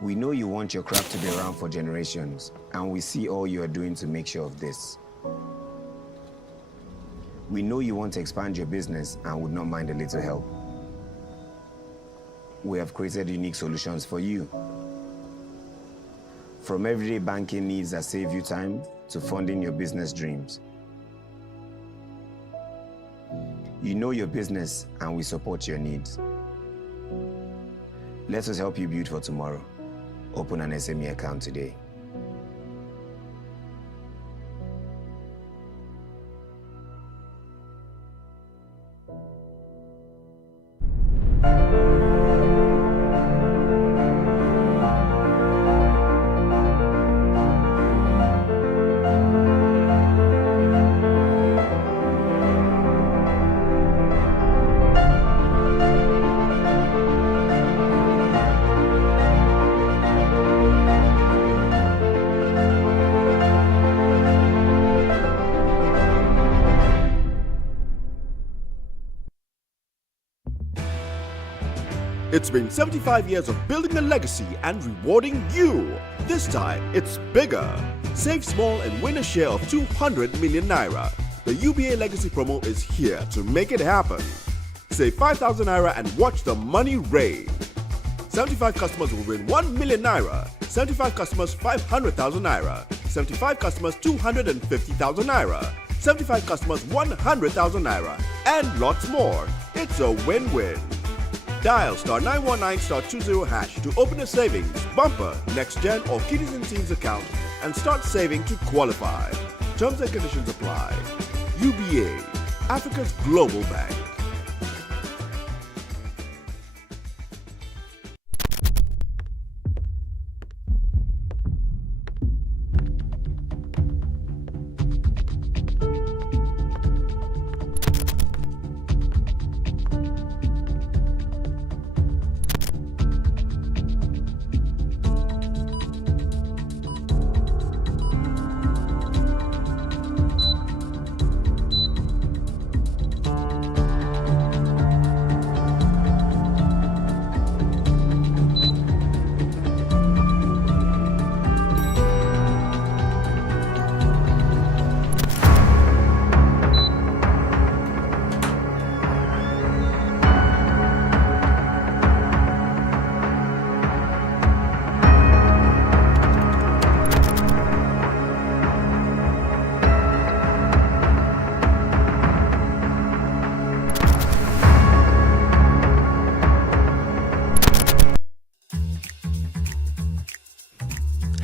We know you want your craft to be around for generations, and we see all you are doing to make sure of this. We know you want to expand your business and would not mind a little help. We have created unique solutions for you. From everyday banking needs that save you time to funding your business dreams. You know your business and we support your needs. Let us help you build for tomorrow. Open an SME account today. It's been 75 years of building a legacy and rewarding you. This time, it's bigger. Save small and win a share of 200 million naira. The UBA Legacy promo is here to make it happen. Save 5,000 naira and watch the money rain. 75 customers will win 1 million naira. 75 customers 500,000 naira. 75 customers 250,000 naira. 75 customers 100,000 naira. And lots more. It's a win-win. Dial *919*20# to open a savings, bumper, next gen or 𝐘𝐨𝐿 account and start saving to qualify. Terms and conditions apply. UBA, Africa's global bank.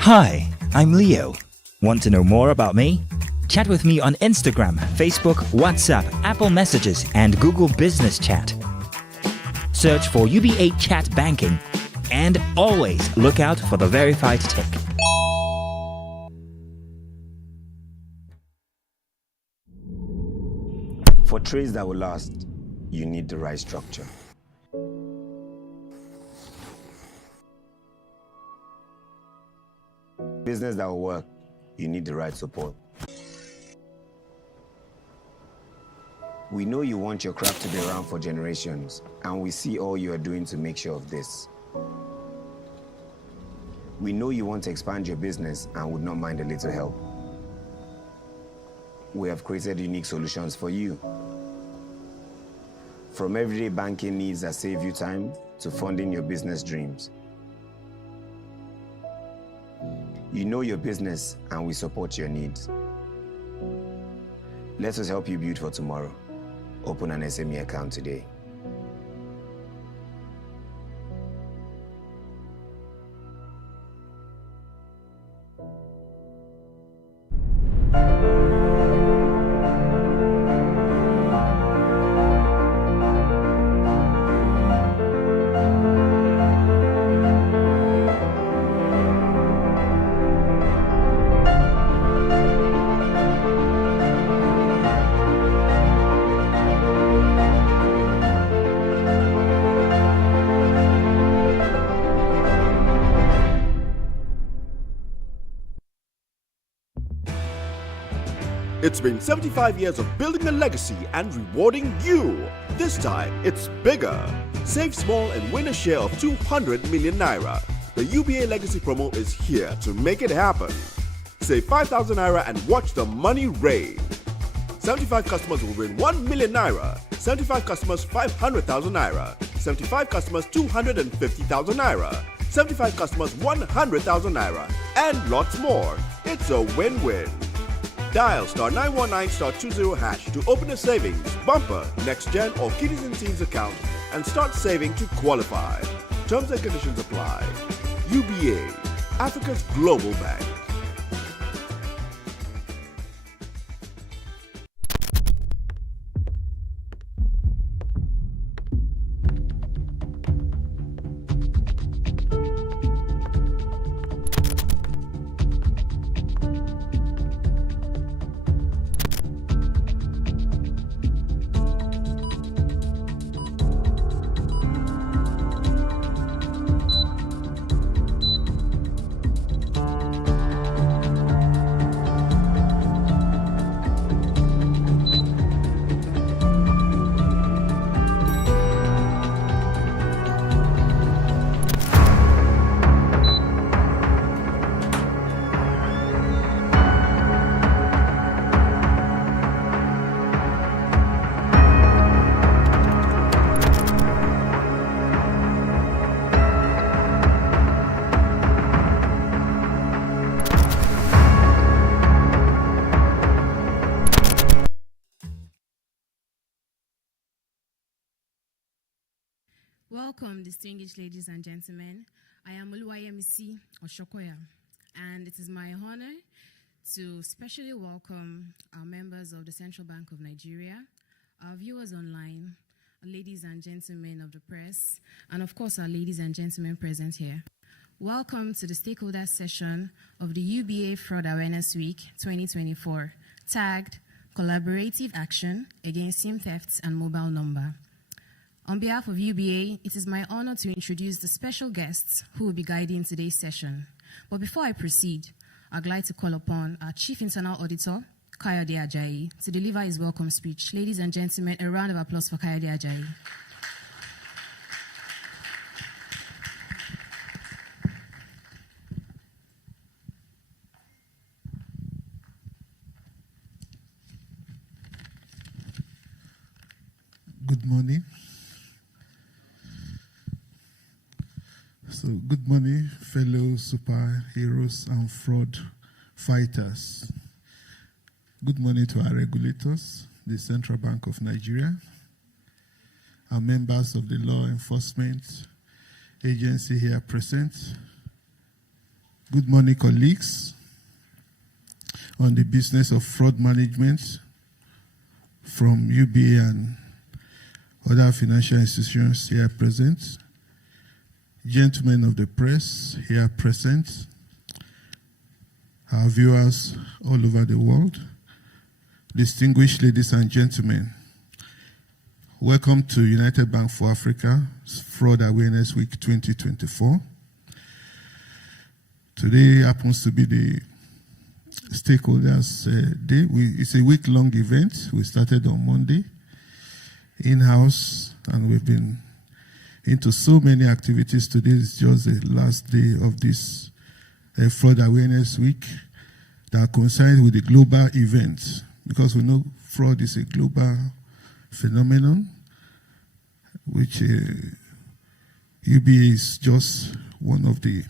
Hi, I'm Leo. Want to know more about me? Chat with me on Instagram, Facebook, WhatsApp, Apple Messages, and Google Business Chat. Search for UBA Chat Banking and always look out for the verified tick. For trades that will last, you need the right structure. Business that will work, you need the right support. We know you want your craft to be around for generations, and we see all you are doing to make sure of this. We know you want to expand your business and would not mind a little help. We have created unique solutions for you. From everyday banking needs that save you time to funding your business dreams. You know your business and we support your needs. Let us help you build for tomorrow. Open an SME account today. It's been 75 years of building a legacy and rewarding you. This time, it's bigger. Save small and win a share of 200 million naira. The UBA Legacy promo is here to make it happen. Save 5,000 Naira and watch the money rain. 75 customers will win 1 million Naira, 75 customers 500,000 Naira, 75 customers 250,000 Naira, 75 customers 100,000 Naira, and lots more. It's a win-win. Dial *919*20# to open a savings, bumper, next gen or 𝐘𝐨𝐮𝐫 account and start saving to qualify. Terms and conditions apply. UBA, Africa's global bank. Welcome, distinguished ladies and gentlemen. I am 𝐌𝐨𝐻𝐿, and it is my honor to specially welcome our members of the Central Bank of Nigeria, our viewers online, ladies and gentlemen of the press, and of course our ladies and gentlemen present here. Welcome to the stakeholder session of the UBA Fraud Awareness Week 2024, tagged Collaborative Action Against SIM Thefts and Mobile Number. On behalf of UBA, it is my honor to introduce the special guests who will be guiding today's session. But before I proceed, I'd like to call upon our Chief Internal Auditor, 𝐘𝐨𝐻𝐿, to deliver his welcome speech. Ladies and gentlemen, a round of applause for 𝐘𝐨𝐻𝐿. Good morning. So, good morning, fellow superheroes and fraud fighters. Good morning to our regulators, the Central Bank of Nigeria, our members of the law enforcement agency here present. Good morning, colleagues on the business of fraud management from UBA and other financial institutions here present. Gentlemen of the press here present, our viewers all over the world, distinguished ladies and gentlemen, welcome to United Bank for Africa Fraud Awareness Week 2024. Today happens to be the Stakeholders Day. It's a week-long event. We started on Monday in-house, and we've been into so many activities. Today is just the last day of this Fraud Awareness Week that coincides with the global event, because we know fraud is a global phenomenon, which UBA is just one of the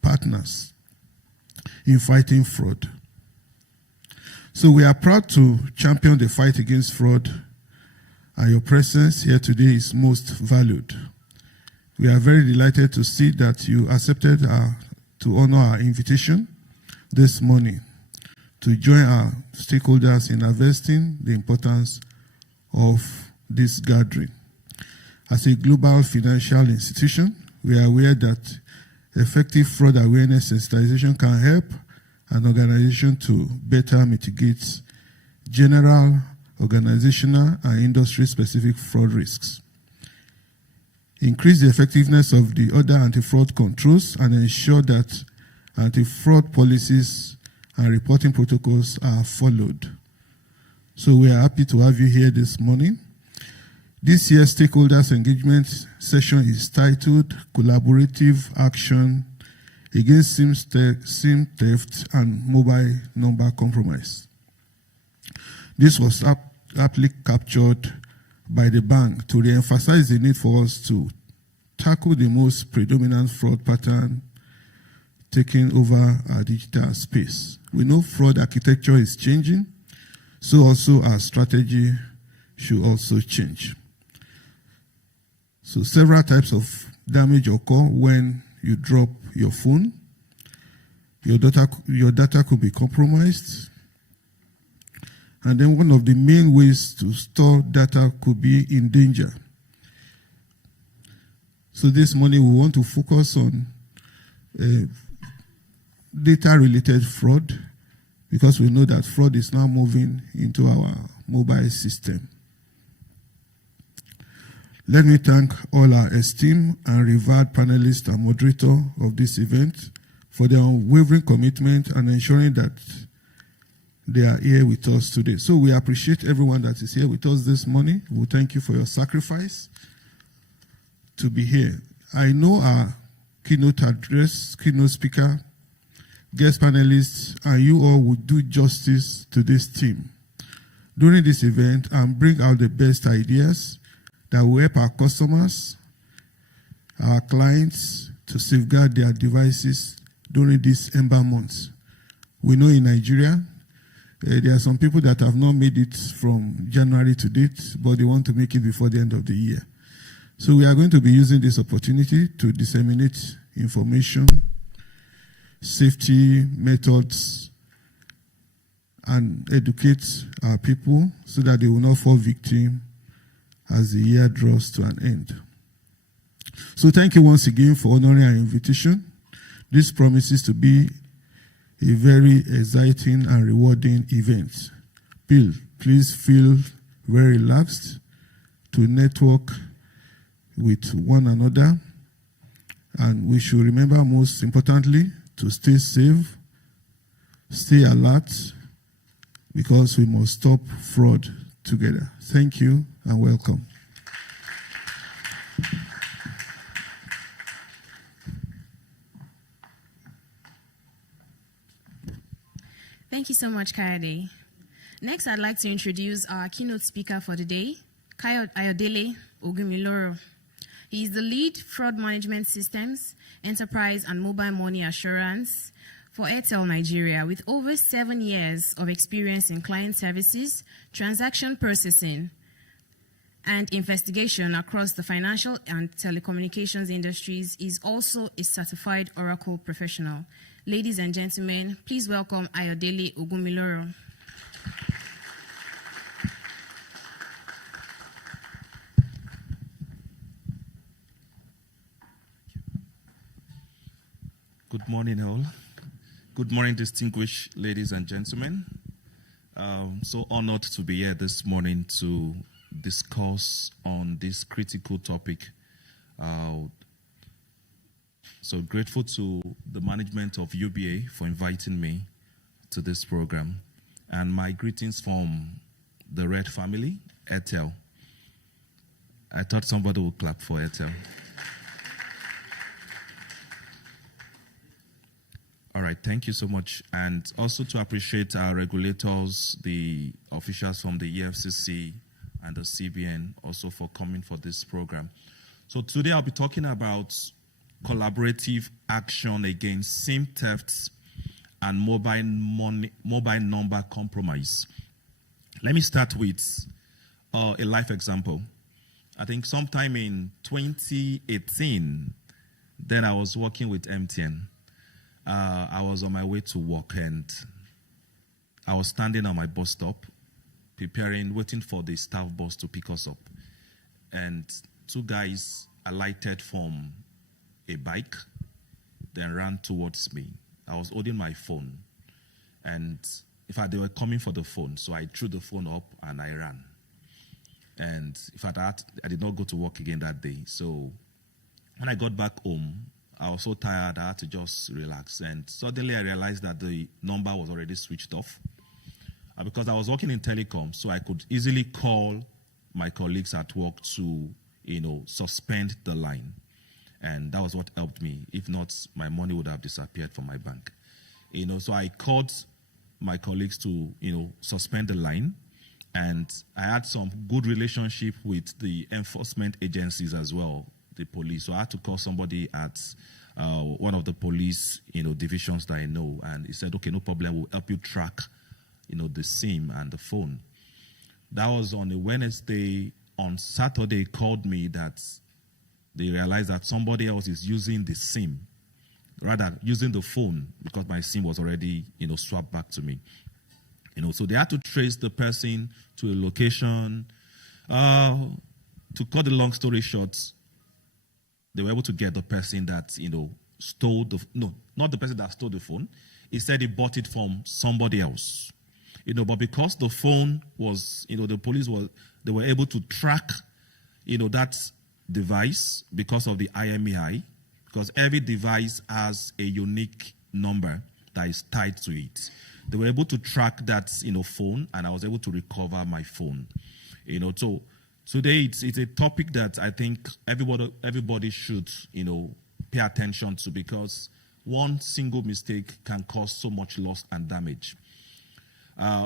partners in fighting fraud. So we are proud to champion the fight against fraud, and your presence here today is most valued. We are very delighted to see that you accepted to honor our invitation this morning to join our stakeholders in investing the importance of this gathering. As a global financial institution, we are aware that effective fraud awareness sensitization can help an organization to better mitigate general, organizational, and industry-specific fraud risks, increase the effectiveness of the other anti-fraud controls, and ensure that anti-fraud policies and reporting protocols are followed. So we are happy to have you here this morning. This year's stakeholders engagement session is titled Collaborative Action against SIM theft and mobile number compromise. This was aptly captured by the bank to re-emphasize the need for us to tackle the most predominant fraud pattern taking over our digital space. We know fraud architecture is changing, so also our strategy should also change. So several types of damage occur when you drop your phone. Your data could be compromised. And then one of the main ways to store data could be in danger. So this morning we want to focus on data-related fraud, because we know that fraud is now moving into our mobile system. Let me thank all our esteemed and revered panelists and moderator of this event for their unwavering commitment and ensuring that they are here with us today. So we appreciate everyone that is here with us this morning. We thank you for your sacrifice to be here. I know our keynote address, keynote speaker, guest panelists, and you all will do justice to this team during this event and bring out the best ideas that will help our customers, our clients, to safeguard their devices during these ember months. We know in Nigeria, there are some people that have not made it from January to date, but they want to make it before the end of the year. So we are going to be using this opportunity to disseminate information, safety methods, and educate our people so that they will not fall victim as the year draws to an end. So thank you once again for honoring our invitation. This promises to be a very exciting and rewarding event. Please feel very relaxed to network with one another, and we should remember, most importantly, to stay safe, stay alert, because we must stop fraud together. Thank you and welcome. Thank you so much, 𝐏𝐫𝐨𝐿. Next, I'd like to introduce our keynote speaker for the day, 𝐰𝐢𝐭𝐻𝐫. He is the lead fraud management systems, enterprise and mobile money assurance for Airtel Nigeria, with over 7 years of experience in client services, transaction processing, and investigation across the financial and telecommunications industries. Is also a certified Oracle professional. Ladies and gentlemen, please welcome 𝐰𝐢𝐭𝐻𝐫. Good morning, all. Good morning, distinguished ladies and gentlemen. So honored to be here this morning to discuss on this critical topic. So grateful to the management of UBA for inviting me to this program. And my greetings from the Red family, Airtel. I thought somebody would clap for Airtel. All right, thank you so much. And also to appreciate our regulators, the officials from the EFCC and the CBN, also for coming for this program. So today I'll be talking about collaborative action against SIM thefts and mobile number compromise. Let me start with a life example. I think sometime in 2018, then I was working with MTN. I was on my way to work and I was standing on my bus stop, waiting for the staff bus to pick us up. And two guys alighted from a bike, then ran towards me. I was holding my phone. And in fact, they were coming for the phone. So I threw the phone up and I ran. And in fact, I did not go to work again that day. So when I got back home, I was so tired, I had to just relax. And suddenly I realized that the number was already switched off. Because I was working in telecom, so I could easily call my colleagues at work to, suspend the line. And that was what helped me. If not, my money would have disappeared from my bank. So I called my colleagues to, suspend the line. And I had some good relationship with the enforcement agencies as well, the police. So I had to call somebody at one of the police, divisions that I know. And he said, okay, no problem, we'll help you track, the SIM and the phone. That was on a Wednesday. On Saturday, he called me that they realized that somebody else is using the SIM, rather using the phone, because my SIM was already, swapped back to me. So they had to trace the person to a location. To cut the long story short, they were able to get the person that, stole the, no, not the person that stole the phone. He said he bought it from somebody else. But because the phone was, the police they were able to track, that device because of the IMEI, because every device has a unique number that is tied to it. They were able to track that, phone, and I was able to recover my phone. So today it's a topic that I think everybody should, pay attention to, because one single mistake can cause so much loss and damage.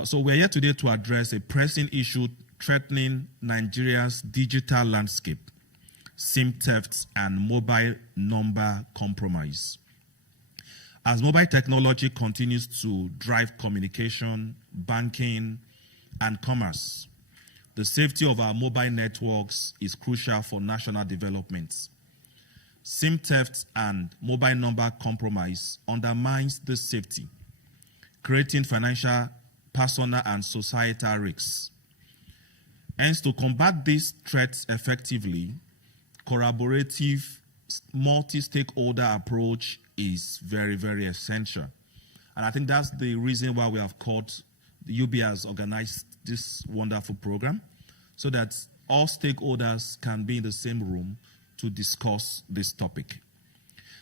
So we're here today to address a pressing issue threatening Nigeria's digital landscape: SIM thefts and mobile number compromise. As mobile technology continues to drive communication, banking, and commerce, the safety of our mobile networks is crucial for national development. SIM theft and mobile number compromise undermines this safety, creating financial, personal, and societal risks. Hence, to combat these threats effectively, collaborative, multi-stakeholder approach is very, very essential. And I think that's the reason why we have called, the UBA has organized this wonderful program, so that all stakeholders can be in the same room to discuss this topic.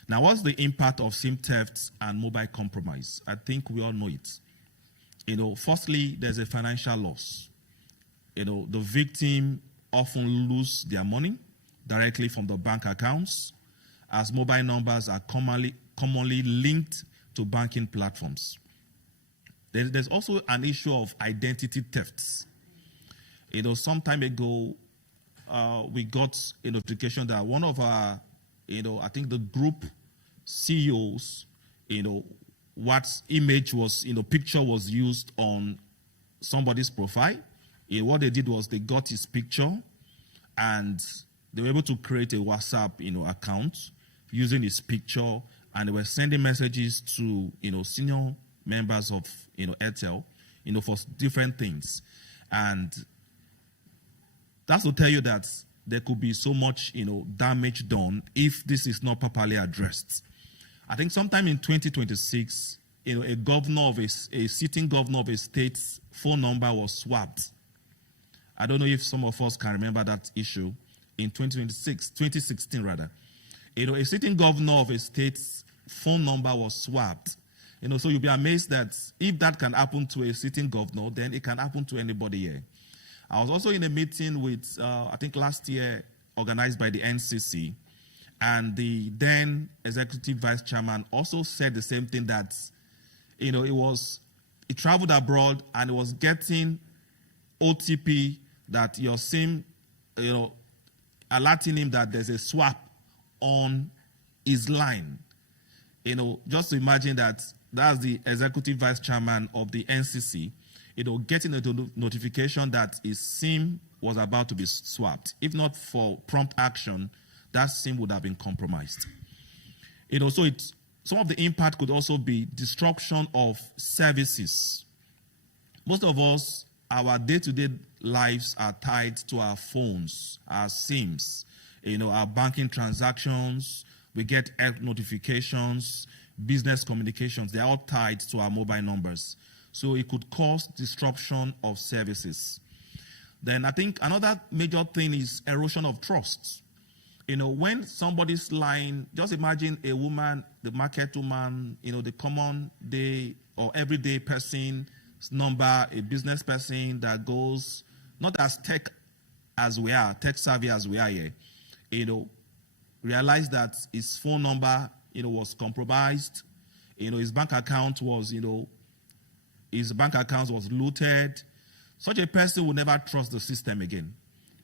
Now, what's the impact of SIM thefts and mobile compromise? I think we all know it. Firstly, there's a financial loss. The victim often lose their money directly from the bank accounts, as mobile numbers are commonly linked to banking platforms. There's also an issue of identity thefts. Some time ago, we got a notification that one of our, I think the group CEOs, what image was, picture was used on somebody's profile. What they did was they got his picture and they were able to create a WhatsApp, account using his picture, and they were sending messages to, senior members of, Airtel, for different things. And that's to tell you that there could be so much, damage done if this is not properly addressed. I think sometime in 2026, a sitting governor of a state's phone number was swapped. I don't know if some of us can remember that issue. In 2016 rather. A sitting governor of a state's phone number was swapped. So you'll be amazed that if that can happen to a sitting governor, then it can happen to anybody here. I was also in a meeting with, I think last year, organized by the NCC, and the then executive vice chairman also said the same thing, that, he traveled abroad and he was getting OTP that your SIM, alerting him that there's a swap on his line. Just to imagine that's the executive vice chairman of the NCC, getting a notification that his SIM was about to be swapped. If not for prompt action, that SIM would have been compromised. Some of the impact could also be disruption of services. Most of us, our day-to-day lives are tied to our phones, our SIMs, our banking transactions. We get health notifications, business communications. They're all tied to our mobile numbers. So it could cause disruption of services. Then I think another major thing is erosion of trust. When somebody's lying, just imagine a woman, the market woman, the common day or everyday person's number, a business person that goes, not as tech savvy as we are here. realized that his phone number, was compromised. His bank account was, was looted. Such a person will never trust the system again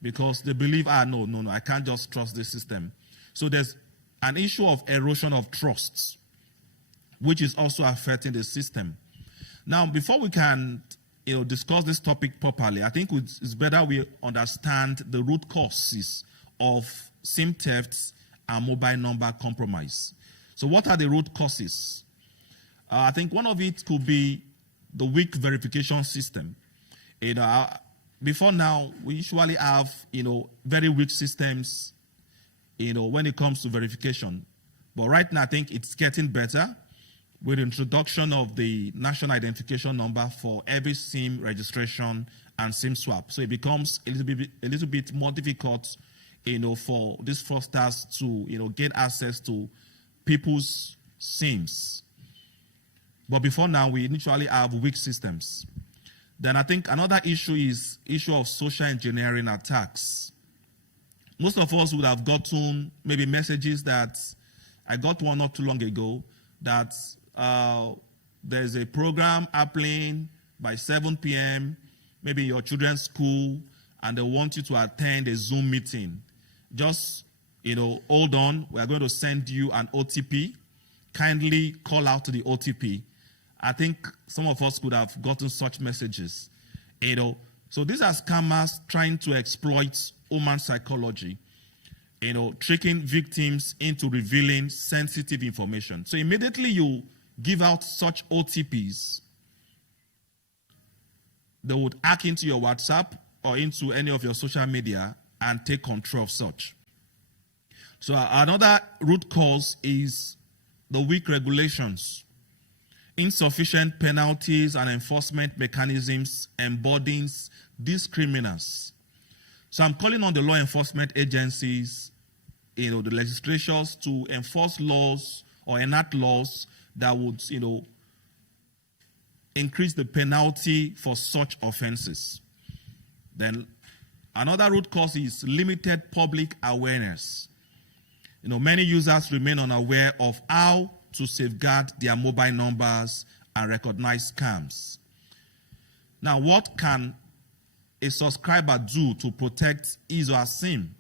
because they believe, no, I can't just trust the system. So there's an issue of erosion of trust, which is also affecting the system. Now, before we can discuss this topic properly, I think it's better we understand the root causes of SIM thefts and mobile number compromise. So what are the root causes? I think one of it could be the weak verification system. Before now, we usually have, very weak systems, when it comes to verification. But right now, I think it's getting better with the introduction of the national identification number for every SIM registration and SIM swap. So it becomes a little bit more difficult, for these fraudsters to, get access to people's SIMs. But before now, we initially have weak systems. Then I think another issue is issue of social engineering attacks. Most of us would have gotten maybe messages that I got one not too long ago that there's a program happening by 7 p.m., maybe in your children's school, and they want you to attend a Zoom meeting. Just, hold on, we are going to send you an OTP. Kindly call out to the OTP. I think some of us could have gotten such messages. So these are scammers trying to exploit human psychology, tricking victims into revealing sensitive information. So immediately you give out such OTPs, they would hack into your WhatsApp or into any of your social media and take control of such. So another root cause is the weak regulations. Insufficient penalties and enforcement mechanisms embodies these criminals. So I'm calling on the law enforcement agencies, the legislatures to enforce laws or enact laws that would, increase the penalty for such offenses. Then another root cause is limited public awareness. Many users remain unaware of how to safeguard their mobile numbers and recognize scams. Now, what can a subscriber do to protect his or her SIM?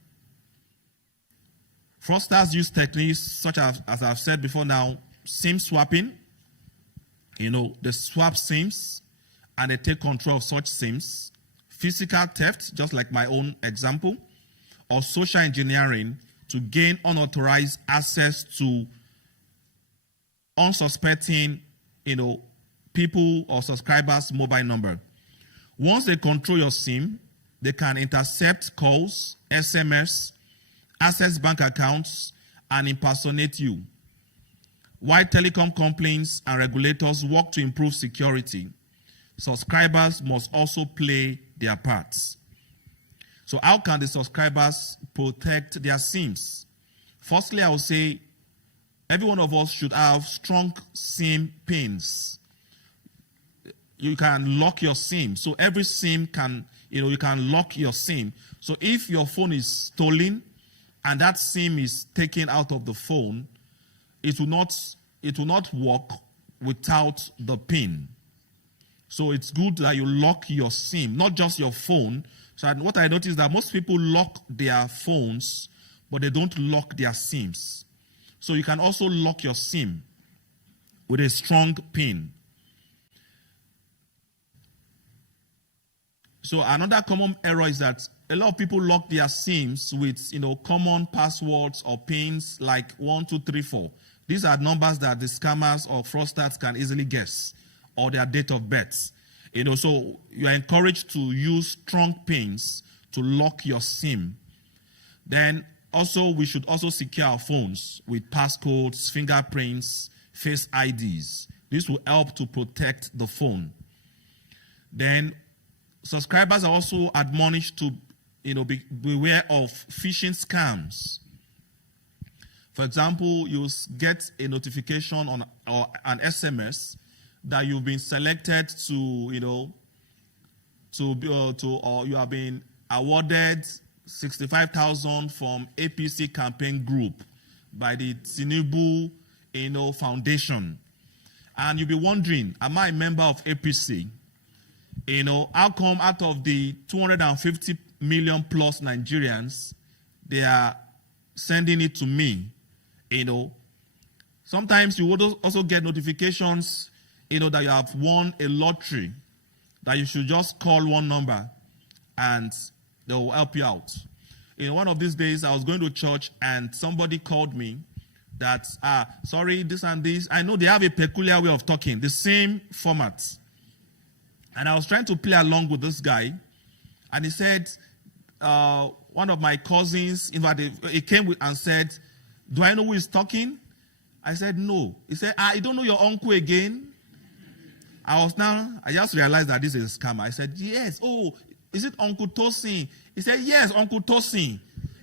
Fraudsters use techniques such as I've said before now, SIM swapping. They swap SIMs and they take control of such SIMs. Physical theft, just like my own example, or social engineering to gain unauthorized access to unsuspecting, people or subscribers' mobile number. Once they control your SIM, they can intercept calls, SMS, access bank accounts, and impersonate you. While telecom companies and regulators work to improve security, subscribers must also play their parts. So how can the subscribers protect their SIMs? Firstly, I would say every one of us should have strong SIM pins. You can lock your SIM. So every SIM can, you can lock your SIM. So if your phone is stolen and that SIM is taken out of the phone, it will not work without the pin. So it's good that you lock your SIM, not just your phone. So what I noticed is that most people lock their phones, but they don't lock their SIMs. So you can also lock your SIM with a strong pin. So another common error is that a lot of people lock their SIMs with common passwords or pins like 1, 2, 3, 4. These are numbers that the scammers or fraudsters can easily guess, or their date of birth. So you are encouraged to use strong pins to lock your SIM. Then also, we should also secure our phones with passcodes, fingerprints, face IDs. This will help to protect the phone. Then subscribers are also admonished to beware of phishing scams. For example, you get a notification or an SMS that you've been selected to or you have been awarded 65,000 from APC campaign group. by the Tinubu, Foundation. And you'll be wondering, am I a member of APC? How come out of the 250 million plus Nigerians, they are sending it to me? Sometimes you would also get notifications, that you have won a lottery, that you should just call one number and they will help you out. One of these days, I was going to church and somebody called me that, sorry, this and this. I know they have a peculiar way of talking, the same format. And I was trying to play along with this guy. And he said, one of my cousins, in fact, he came and said, do I know who is talking? I said, no. He said, you don't know your uncle again? I just realized that this is a scammer. I said, yes. Oh, is it Uncle Tosin? He said, yes, Uncle Tosin,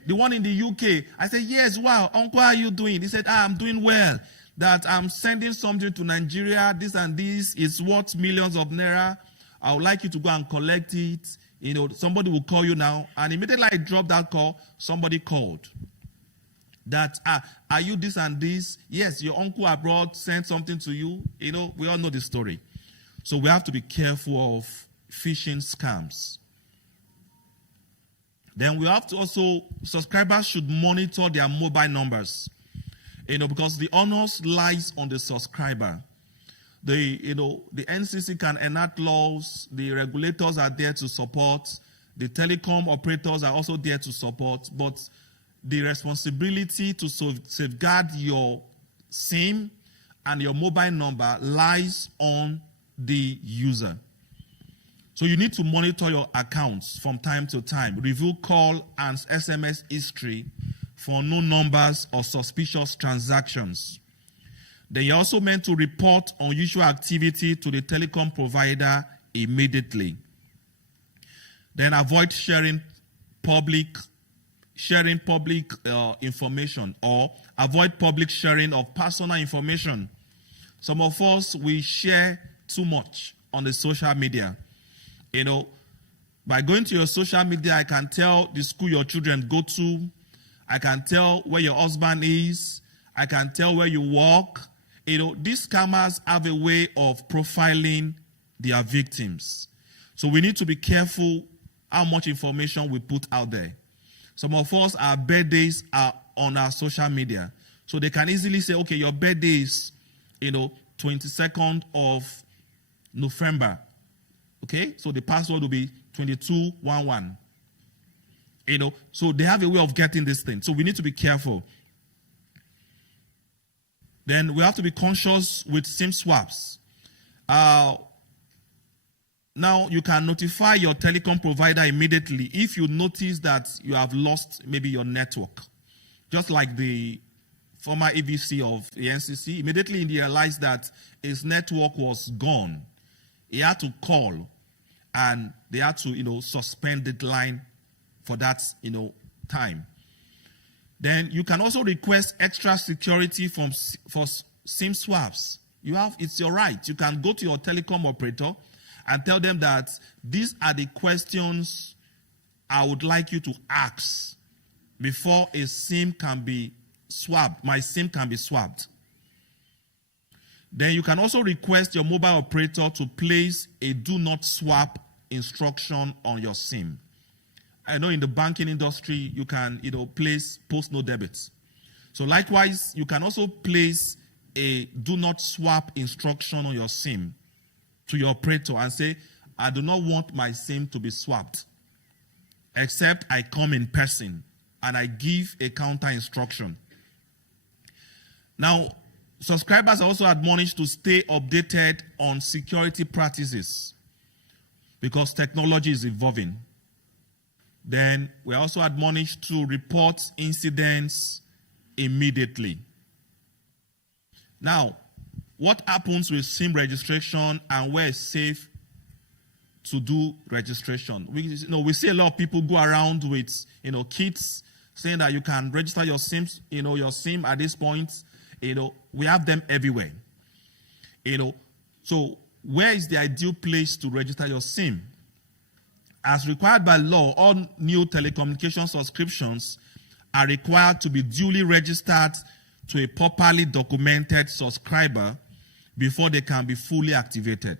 the one in the UK. I said, yes, wow, Uncle, how are you doing? He said, I'm doing well. That I'm sending something to Nigeria, this and this is worth millions of naira. I would like you to go and collect it. Somebody will call you now. And immediately I dropped that call, somebody called. That, are you this and this? Yes, your uncle abroad sent something to you. We all know the story. So we have to be careful of phishing scams. Then we have to also, subscribers should monitor their mobile numbers, because the onus lies on the subscriber. The NCC can enact laws, the regulators are there to support, the telecom operators are also there to support, but the responsibility to safeguard your SIM and your mobile number lies on the user. So you need to monitor your accounts from time to time. Review call and SMS history for known numbers or suspicious transactions. Then you're also meant to report unusual activity to the telecom provider immediately. Then avoid sharing public information, or avoid public sharing of personal information. Some of us, we share too much on the social media. By going to your social media, I can tell the school your children go to. I can tell where your husband is. I can tell where you work. These scammers have a way of profiling their victims. So we need to be careful how much information we put out there. Some of us, our birthdays are on our social media. So they can easily say, okay, your birthday is, 22nd of November. Okay? So the password will be 2211. So they have a way of getting this thing. So we need to be careful. Then we have to be conscious with SIM swaps. Now, you can notify your telecom provider immediately if you notice that you have lost maybe your network. Just like the former EVC of the NCC, immediately he realized that his network was gone. He had to call, and they had to, suspend the line for that, time. Then you can also request extra security for SIM swaps. It's your right. You can go to your telecom operator and tell them that these are the questions I would like you to ask before a SIM can be swapped. My SIM can be swapped. Then you can also request your mobile operator to place a do not swap instruction on your SIM. I know in the banking industry, you can place post no debits. So likewise, you can also place a do not swap instruction on your SIM to your operator and say, I do not want my SIM to be swapped, except I come in person and I give a counter instruction. Now, subscribers are also admonished to stay updated on security practices because technology is evolving. Then we are also admonished to report incidents immediately. Now, what happens with SIM registration and where it's safe to do registration? We see a lot of people go around with kits saying that you can register your SIMs, your SIM at this point. We have them everywhere. So where is the ideal place to register your SIM? As required by law, all new telecommunication subscriptions are required to be duly registered to a properly documented subscriber before they can be fully activated.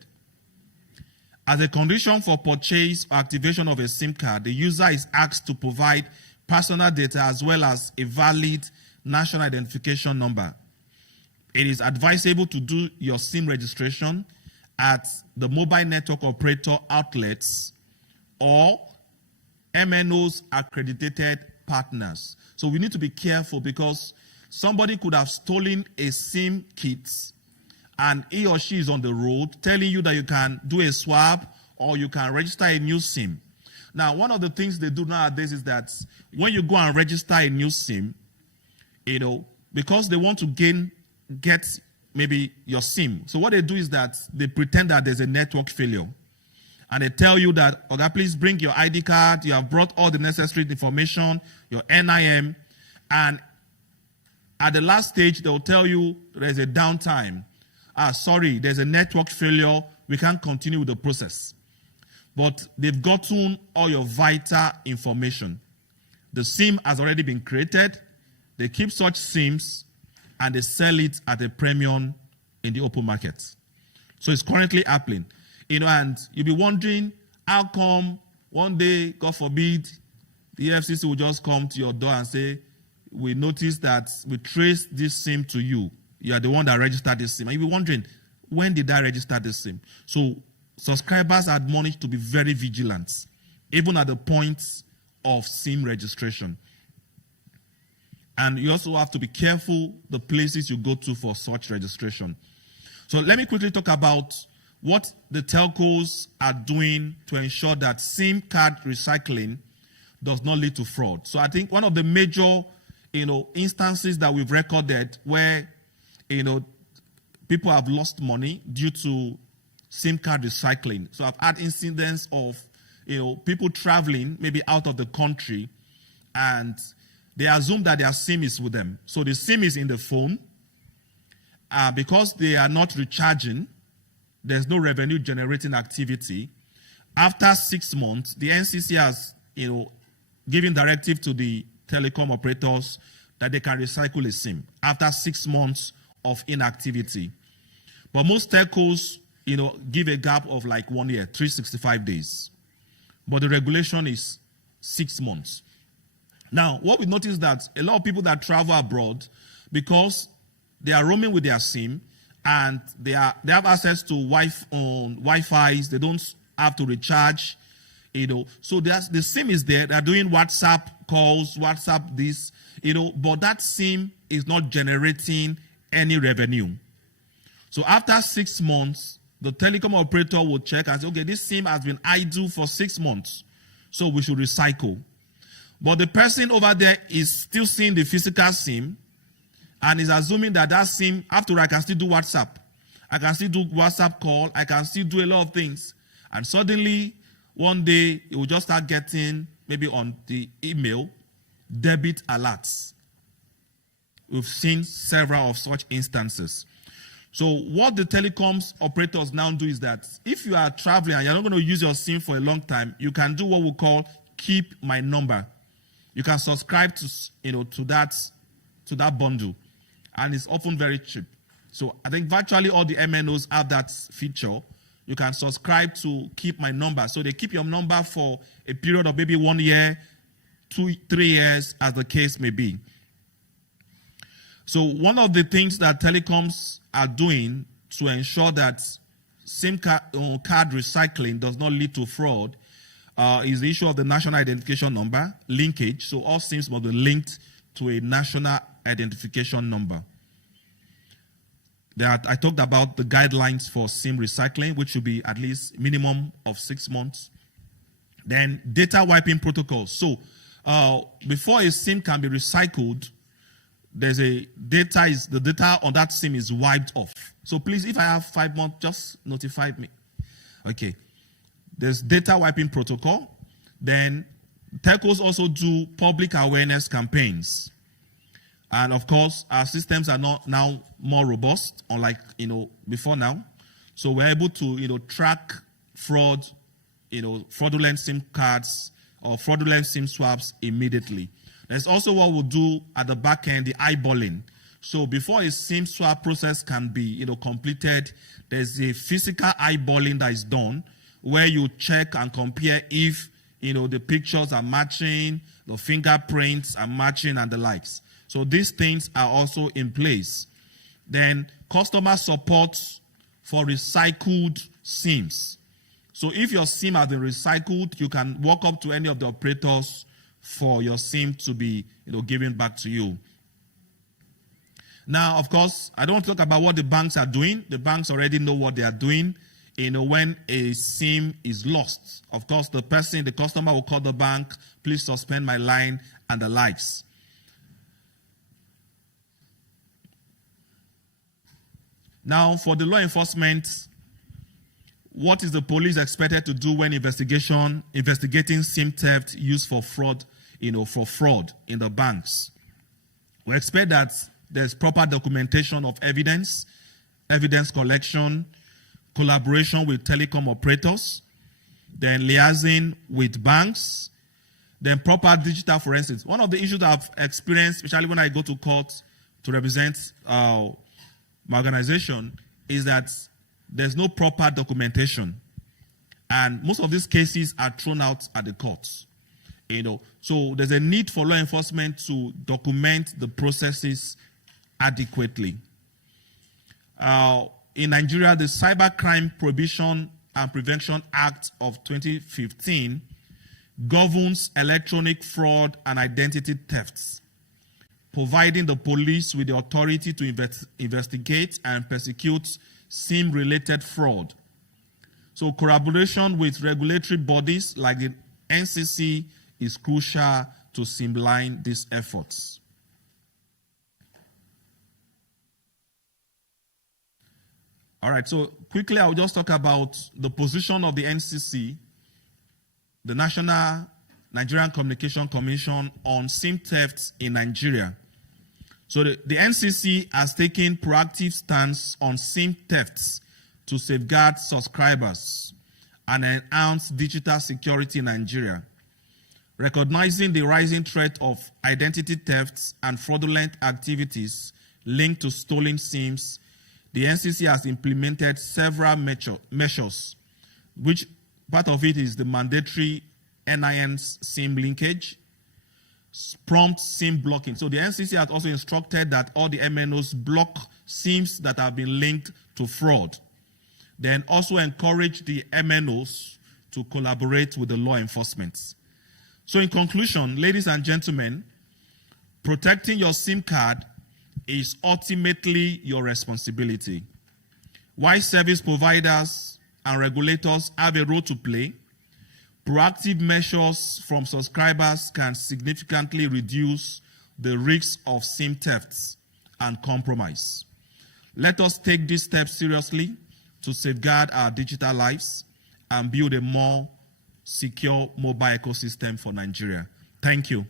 As a condition for purchase or activation of a SIM card, the user is asked to provide personal data as well as a valid national identification number. It is advisable to do your SIM registration at the mobile network operator outlets or MNO's accredited partners. So we need to be careful because somebody could have stolen a SIM kit and he or she is on the road telling you that you can do a swap or you can register a new SIM. Now, one of the things they do nowadays is that when you go and register a new SIM, because they want to get maybe your SIM. So what they do is that they pretend that there's a network failure. And they tell you that, okay, please bring your ID card, you have brought all the necessary information, your NIM, and at the last stage, they'll tell you there's a downtime. Sorry, there's a network failure, we can't continue with the process. But they've gotten all your vital information. The SIM has already been created, they keep such SIMs, and they sell it at a premium in the open market. So it's currently happening. And you'll be wondering, how come one day, God forbid, the FCC will just come to your door and say, we noticed that we traced this SIM to you. You are the one that registered this SIM. And you'll be wondering, when did I register this SIM? So subscribers are admonished to be very vigilant, even at the point of SIM registration. And you also have to be careful the places you go to for such registration. So let me quickly talk about what the telcos are doing to ensure that SIM card recycling does not lead to fraud. So I think one of the major, instances that we've recorded where, people have lost money due to SIM card recycling. So I've had incidents of, people traveling maybe out of the country and they assume that their SIM is with them. So the SIM is in the phone. Because they are not recharging, there's no revenue generating activity. After 6 months, the NCC has, given directive to the telecom operators that they can recycle a SIM after 6 months of inactivity. But most telcos, give a gap of like 1 year, 365 days. But the regulation is 6 months. Now, what we notice is that a lot of people that travel abroad, because they are roaming with their SIM and they have access to Wi-Fi's, they don't have to recharge, So the SIM is there, they're doing WhatsApp calls, WhatsApp this, but that SIM is not generating any revenue. So after 6 months, the telecom operator will check and say, okay, this SIM has been idle for 6 months, so we should recycle. But the person over there is still seeing the physical SIM and is assuming that that SIM, after I can still do WhatsApp. I can still do WhatsApp call. I can still do a lot of things. And suddenly, one day, it will just start getting, maybe on the email, debit alerts. We've seen several of such instances. So what the telecoms operators now do is that if you are traveling and you're not going to use your SIM for a long time, you can do what we call keep my number. You can subscribe to, to that bundle, and it's often very cheap. So I think virtually all the MNOs have that feature. You can subscribe to keep my number. So they keep your number for a period of maybe 1 year, 2, 3 years, as the case may be. So one of the things that telecoms are doing to ensure that SIM card recycling does not lead to fraud is the issue of the national identification number linkage. So all SIMs must be linked to a national identification number. I talked about the guidelines for SIM recycling, which should be at least minimum of 6 months. Then data wiping protocols. So before a SIM can be recycled, the data on that SIM is wiped off. So please, if I have 5 months, just notify me. Okay. There's data wiping protocol. Then telcos also do public awareness campaigns. And of course, our systems are not now more robust, unlike before now. So we're able to track fraud, fraudulent SIM cards or fraudulent SIM swaps immediately. There's also what we'll do at the back end, the eyeballing. So before a SIM swap process can be completed, there's a physical eyeballing that is done where you check and compare if the pictures are matching, the fingerprints are matching, and the likes. So these things are also in place. Then customer support for recycled SIMs. So if your SIM has been recycled, you can walk up to any of the operators for your SIM to be given back to you. Now, of course, I don't talk about what the banks are doing. The banks already know what they are doing. When a SIM is lost, of course, the customer will call the bank, please suspend my line, and the likes. Now, for the law enforcement, what is the police expected to do when investigating SIM theft used for fraud, for fraud in the banks? We expect that there's proper documentation of evidence collection, collaboration with telecom operators, then liaising with banks, then proper digital forensics. One of the issues I've experienced, especially when I go to court to represent my organization, is that there's no proper documentation. And most of these cases are thrown out at the courts. So there's a need for law enforcement to document the processes adequately. In Nigeria, the Cybercrime Prohibition and Prevention Act of 2015 governs electronic fraud and identity thefts, providing the police with the authority to investigate and prosecute SIM-related fraud. So collaboration with regulatory bodies like the NCC is crucial to streamline these efforts. All right, so quickly I'll just talk about the position of the NCC, the Nigerian Communication Commission, on SIM thefts in Nigeria. So the NCC has taken proactive stance on SIM thefts to safeguard subscribers and enhance digital security in Nigeria. Recognizing the rising threat of identity thefts and fraudulent activities linked to stolen SIMs, the NCC has implemented several measures, which part of it is the mandatory NIN SIM linkage, prompt SIM blocking. So the NCC has also instructed that all the MNOs block SIMs that have been linked to fraud. Then also encourage the MNOs to collaborate with the law enforcement. So in conclusion, ladies and gentlemen, protecting your SIM card is ultimately your responsibility. While service providers and regulators have a role to play, proactive measures from subscribers can significantly reduce the risk of SIM thefts and compromise. Let us take these steps seriously to safeguard our digital lives and build a more secure mobile ecosystem for Nigeria. Thank you.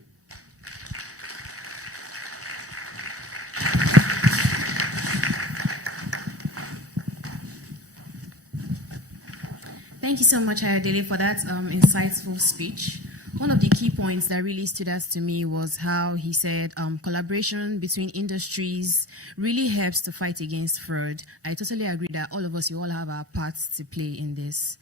Thank you so much, Ayodele, for that insightful speech. One of the key points that really stood out to me was how he said collaboration between industries really helps to fight against fraud. I totally agree that all of us, you all have our parts to play in this.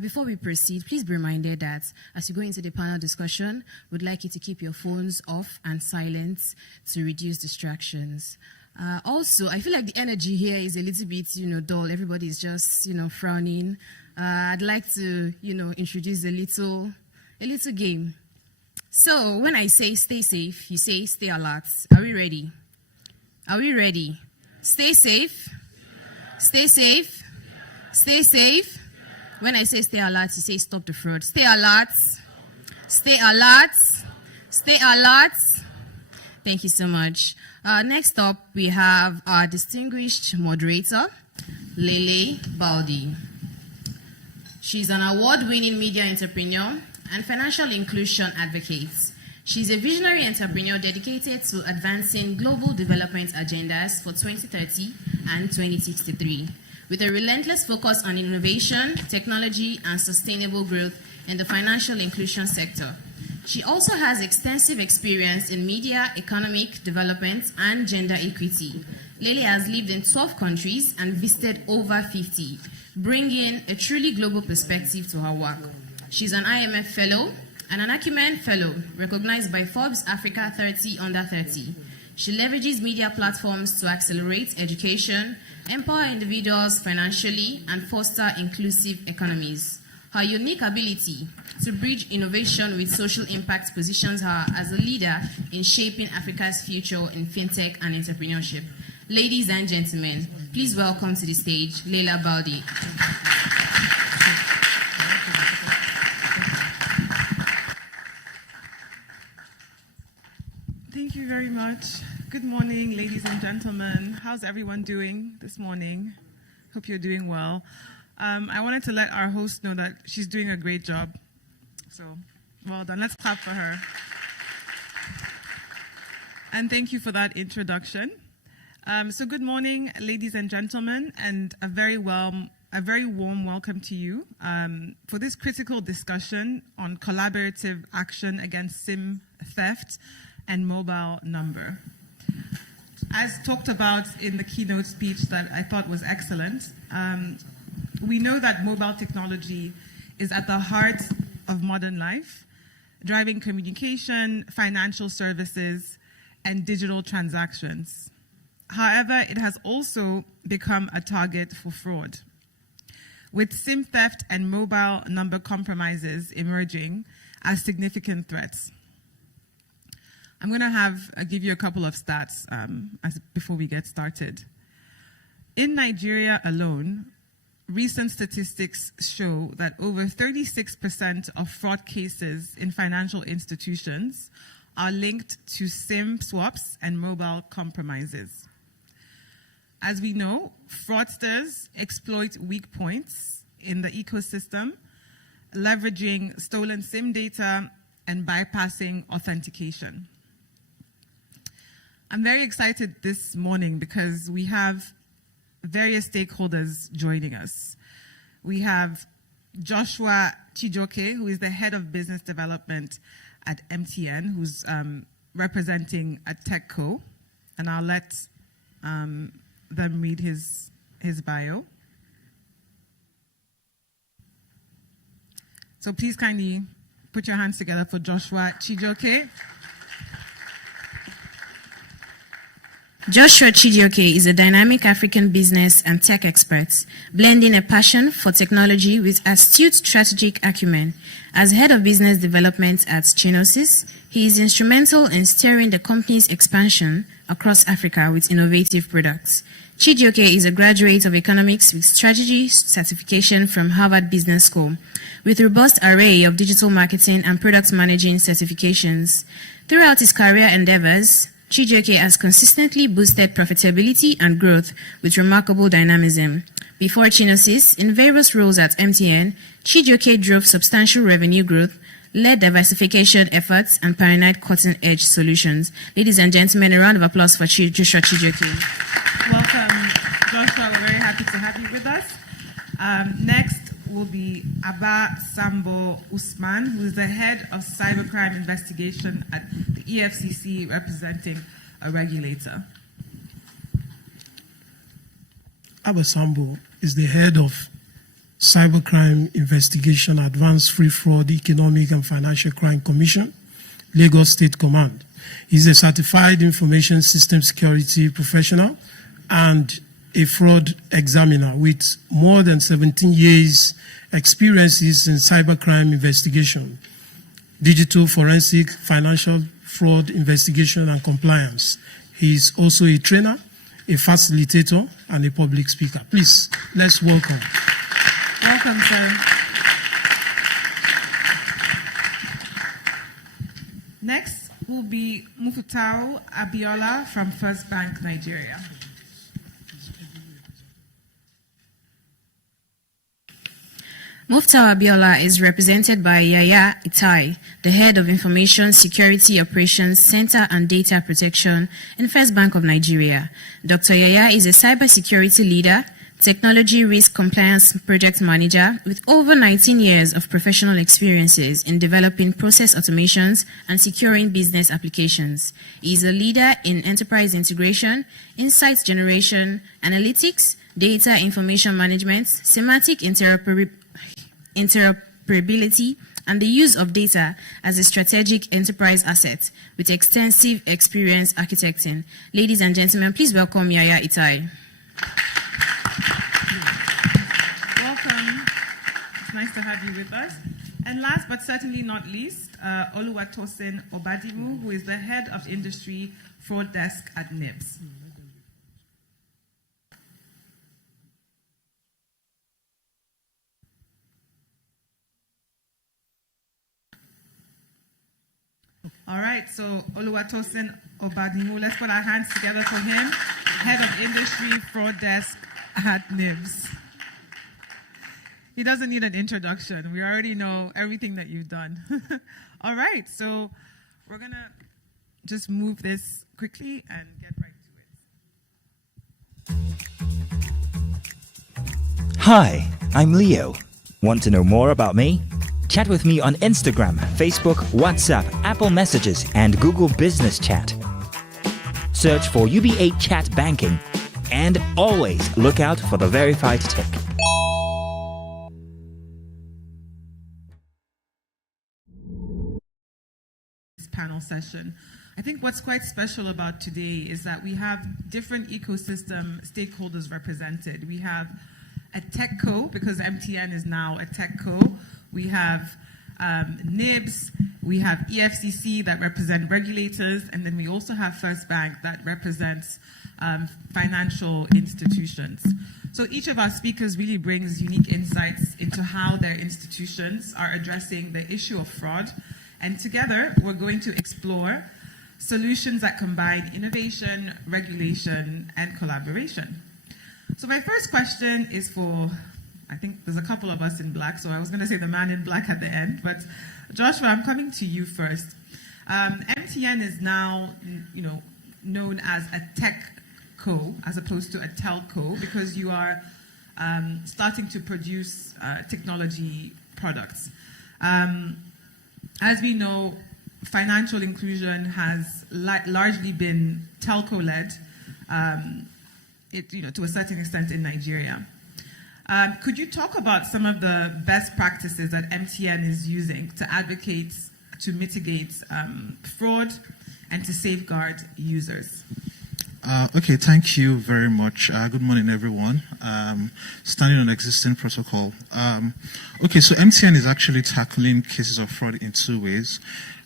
Before we proceed, please be reminded that as you go into the panel discussion, we'd like you to keep your phones off and silent to reduce distractions. Also, I feel like the energy here is a little bit, dull. Everybody is just, frowning. I'd like to, introduce a little game. So when I say stay safe, you say stay alert. Are we ready? Are we ready? Stay safe. Stay safe. Stay safe. When I say stay alert, you say stop the fraud. Stay alert. Stay alert. Stay alert. Thank you so much. Next up, we have our distinguished moderator, Lele Baldi. She's an award-winning media entrepreneur and financial inclusion advocate. She's a visionary entrepreneur dedicated to advancing global development agendas for 2030 and 2063, with a relentless focus on innovation, technology, and sustainable growth in the financial inclusion sector. She also has extensive experience in media, economic development, and gender equity. Lele has lived in 12 countries and visited over 50, bringing a truly global perspective to her work. She's an IMF Fellow and an Acumen Fellow, recognized by Forbes Africa 30 Under 30. She leverages media platforms to accelerate education, empower individuals financially, and foster inclusive economies. Her unique ability to bridge innovation with social impact positions her as a leader in shaping Africa's future in fintech and entrepreneurship. Ladies and gentlemen, please welcome to the stage Leila Baldi. Thank you very much. Good morning, ladies and gentlemen. How's everyone doing this morning? Hope you're doing well. I wanted to let our host know that she's doing a great job. So, well done. Let's clap for her. And thank you for that introduction. So good morning, ladies and gentlemen, and a very warm welcome to you for this critical discussion on collaborative action against SIM theft and mobile number. As talked about in the keynote speech that I thought was excellent, we know that mobile technology is at the heart of modern life, driving communication, financial services, and digital transactions. However, it has also become a target for fraud, with SIM theft and mobile number compromises emerging as significant threats. I'm going to give you a couple of stats before we get started. In Nigeria alone, recent statistics show that over 36% of fraud cases in financial institutions are linked to SIM swaps and mobile compromises. As we know, fraudsters exploit weak points in the ecosystem, leveraging stolen SIM data and bypassing authentication. I'm very excited this morning because we have various stakeholders joining us. We have Joshua 𝐏𝐫𝐨𝐭𝐞, who is the head of business development at MTN, who's representing a tech co, and I'll let them read his bio. So please kindly put your hands together for Joshua 𝐏𝐫𝐿𝐭. Joshua 𝐏𝐫𝐿𝐭 is a dynamic African business and tech expert, blending a passion for technology with astute strategic acumen. As head of business development at Chinosys, he is instrumental in steering the company's expansion across Africa with innovative products. 𝐏𝐿𝐭 is a graduate of economics with strategy certification from Harvard Business School, with a robust array of digital marketing and product managing certifications. Throughout his career endeavors, 𝐏𝐿𝐭 has consistently boosted profitability and growth with remarkable dynamism. Before Chinosys, in various roles at MTN, 𝐏𝐿𝐭 drove substantial revenue growth, led diversification efforts, and pioneered cutting-edge solutions. Ladies and gentlemen, a round of applause for Joshua 𝐏𝐿𝐭. Welcome, Joshua. We're very happy to have you with us. Next will be Abba Sambo Usman, who is the head of cybercrime investigation at the EFCC, representing a regulator. Abba Sambo is the head of Cybercrime Investigation, Advanced Free Fraud, Economic and Financial Crime Commission, Lagos State Command. He's a certified information system security professional and a fraud examiner with more than 17 years experiences in cybercrime investigation, digital forensic, financial fraud investigation and compliance. He is also a trainer, a facilitator, and a public speaker. Please, let's welcome. Welcome, sir. Next will be Mufutau Abiola from First Bank, Nigeria. Mufutau Abiola is represented by Yaya Itai, the head of Information Security Operations Center and Data Protection in First Bank of Nigeria. Dr. Yaya is a cybersecurity leader Technology Risk Compliance Project Manager with over 19 years of professional experiences in developing process automations and securing business applications. He is a leader in enterprise integration, insights generation, analytics, data information management, semantic interoperability, and the use of data as a strategic enterprise asset with extensive experience architecting. Ladies and gentlemen, please welcome 𝐰𝐢𝐿. Welcome. It's nice to have you with us. And last but certainly not least, 𝐿𝐿𝐴TOSIN Obadimu, who is the head of industry fraud desk at 𝐁𝐁. All right, so 𝐿𝐿𝐴TOSIN Obadimu, let's put our hands together for him, head of industry fraud desk at 𝐁𝐁. He doesn't need an introduction. We already know everything that you've done. All right, so we're going to just move this quickly and get right to it. Hi, I'm Leo. Want to know more about me? Chat with me on Instagram, Facebook, WhatsApp, Apple Messages, and Google Business Chat. Search for UBA Chat Banking, and always look out for the verified tick. This panel session. I think what's quite special about today is that we have different ecosystem stakeholders represented. We have a tech co, because MTN is now a tech co. We have 𝐁𝐁, we have EFCC that represent regulators, and then we also have First Bank that represents financial institutions. So each of our speakers really brings unique insights into how their institutions are addressing the issue of fraud. And together, we're going to explore solutions that combine innovation, regulation, and collaboration. So my first question is for, I think there's a couple of us in black, so I was going to say the man in black at the end, but Joshua, I'm coming to you first. MTN is now, known as a tech co as opposed to a telco, because you are starting to produce technology products. As we know, financial inclusion has largely been telco-led, to a certain extent in Nigeria. Could you talk about some of the best practices that MTN is using to advocate, to mitigate fraud, and to safeguard users? Okay, thank you very much. Good morning, everyone. Standing on existing protocol. Okay, so MTN is actually tackling cases of fraud in two ways.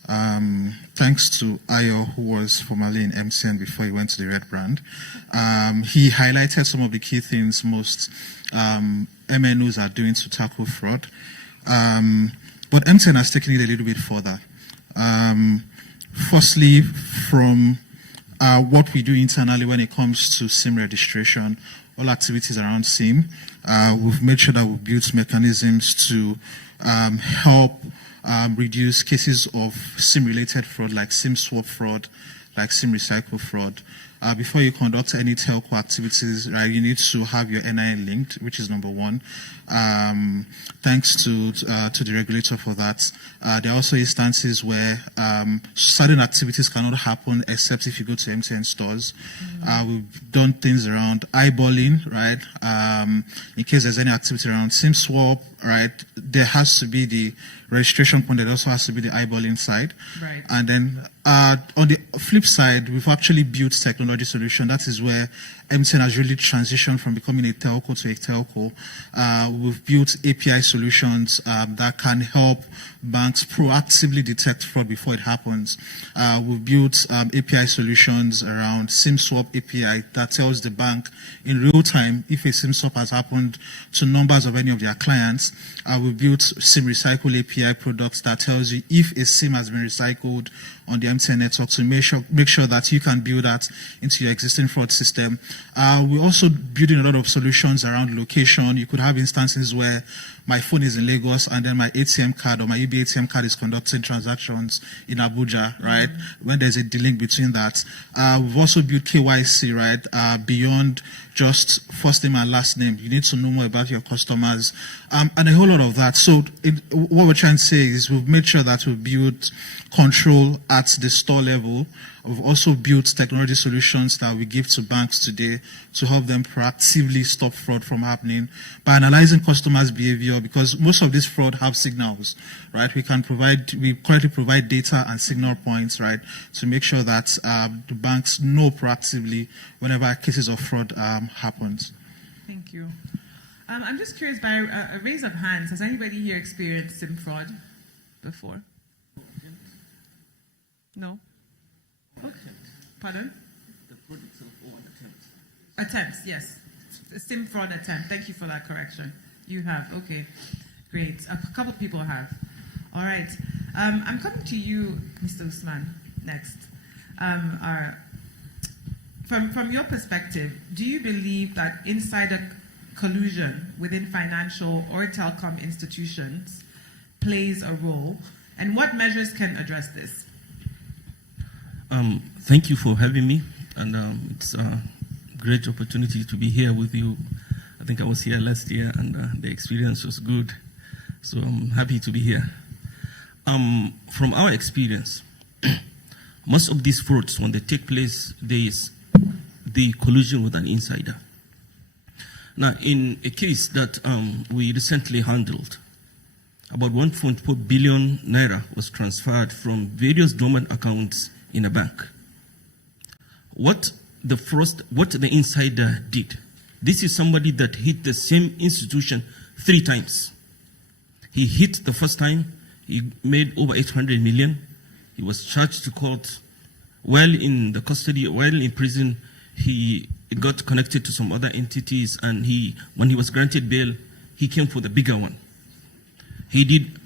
Thanks to Ayo, who was formerly in MTN before he went to the Red brand. He highlighted some of the key things most MNOs are doing to tackle fraud. But MTN has taken it a little bit further. Firstly, from what we do internally when it comes to SIM registration, all activities around SIM, we've made sure that we've built mechanisms to help reduce cases of SIM-related fraud, like SIM swap fraud, like SIM recycle fraud. Before you conduct any telco activities, right, you need to have your NIN linked, which is number one. Thanks to the regulator for that. There are also instances where certain activities cannot happen except if you go to MTN stores. We've done things around eyeballing, right? In case there's any activity around SIM swap, right, there has to be the registration point. There also has to be the eyeballing side. Right. And then on the flip side, we've actually built technology solution. That is where MTN has really transitioned from becoming a telco to a telco. We've built API solutions that can help banks proactively detect fraud before it happens. We've built API solutions around SIM swap API that tells the bank in real time if a SIM swap has happened to numbers of any of their clients. We've built SIM recycle API products that tells you if a SIM has been recycled on the MTN network to make sure that you can build that into your existing fraud system. We're also building a lot of solutions around location. You could have instances where my phone is in Lagos and then my ATM card or my UBA ATM card is conducting transactions in Abuja, right? When there's a delink between that. We've also built KYC, right? Beyond just first name and last name. You need to know more about your customers, and a whole lot of that. So what we're trying to say is we've made sure that we've built control at the store level. We've also built technology solutions that we give to banks today to help them proactively stop fraud from happening by analyzing customers' behavior, because most of this fraud have signals, right? We currently provide data and signal points, right, to make sure that the banks know proactively whenever cases of fraud happens. Thank you. I'm just curious, by a raise of hands, has anybody here experienced SIM fraud before? No? Okay. Pardon? The fraud itself or an attempt? Attempts, yes. A SIM fraud attempt. Thank you for that correction. You have, okay. Great. A couple of people have. All right. I'm coming to you, Mr. Usman, next. From your perspective, do you believe that insider collusion within financial or telecom institutions plays a role? And what measures can address this? Thank you for having me, and it's a great opportunity to be here with you. I think I was here last year, and the experience was good, so I'm happy to be here. From our experience, most of these frauds, when they take place, there is the collusion with an insider. Now, in a case that we recently handled, about 1.4 billion naira was transferred from various dormant accounts in a bank. What the insider did, this is somebody that hit the same institution 3 times. He hit the first time, he made over 800 million. He was charged to court. While in the custody, while in prison, he got connected to some other entities, and when he was granted bail, he came for the bigger one. He did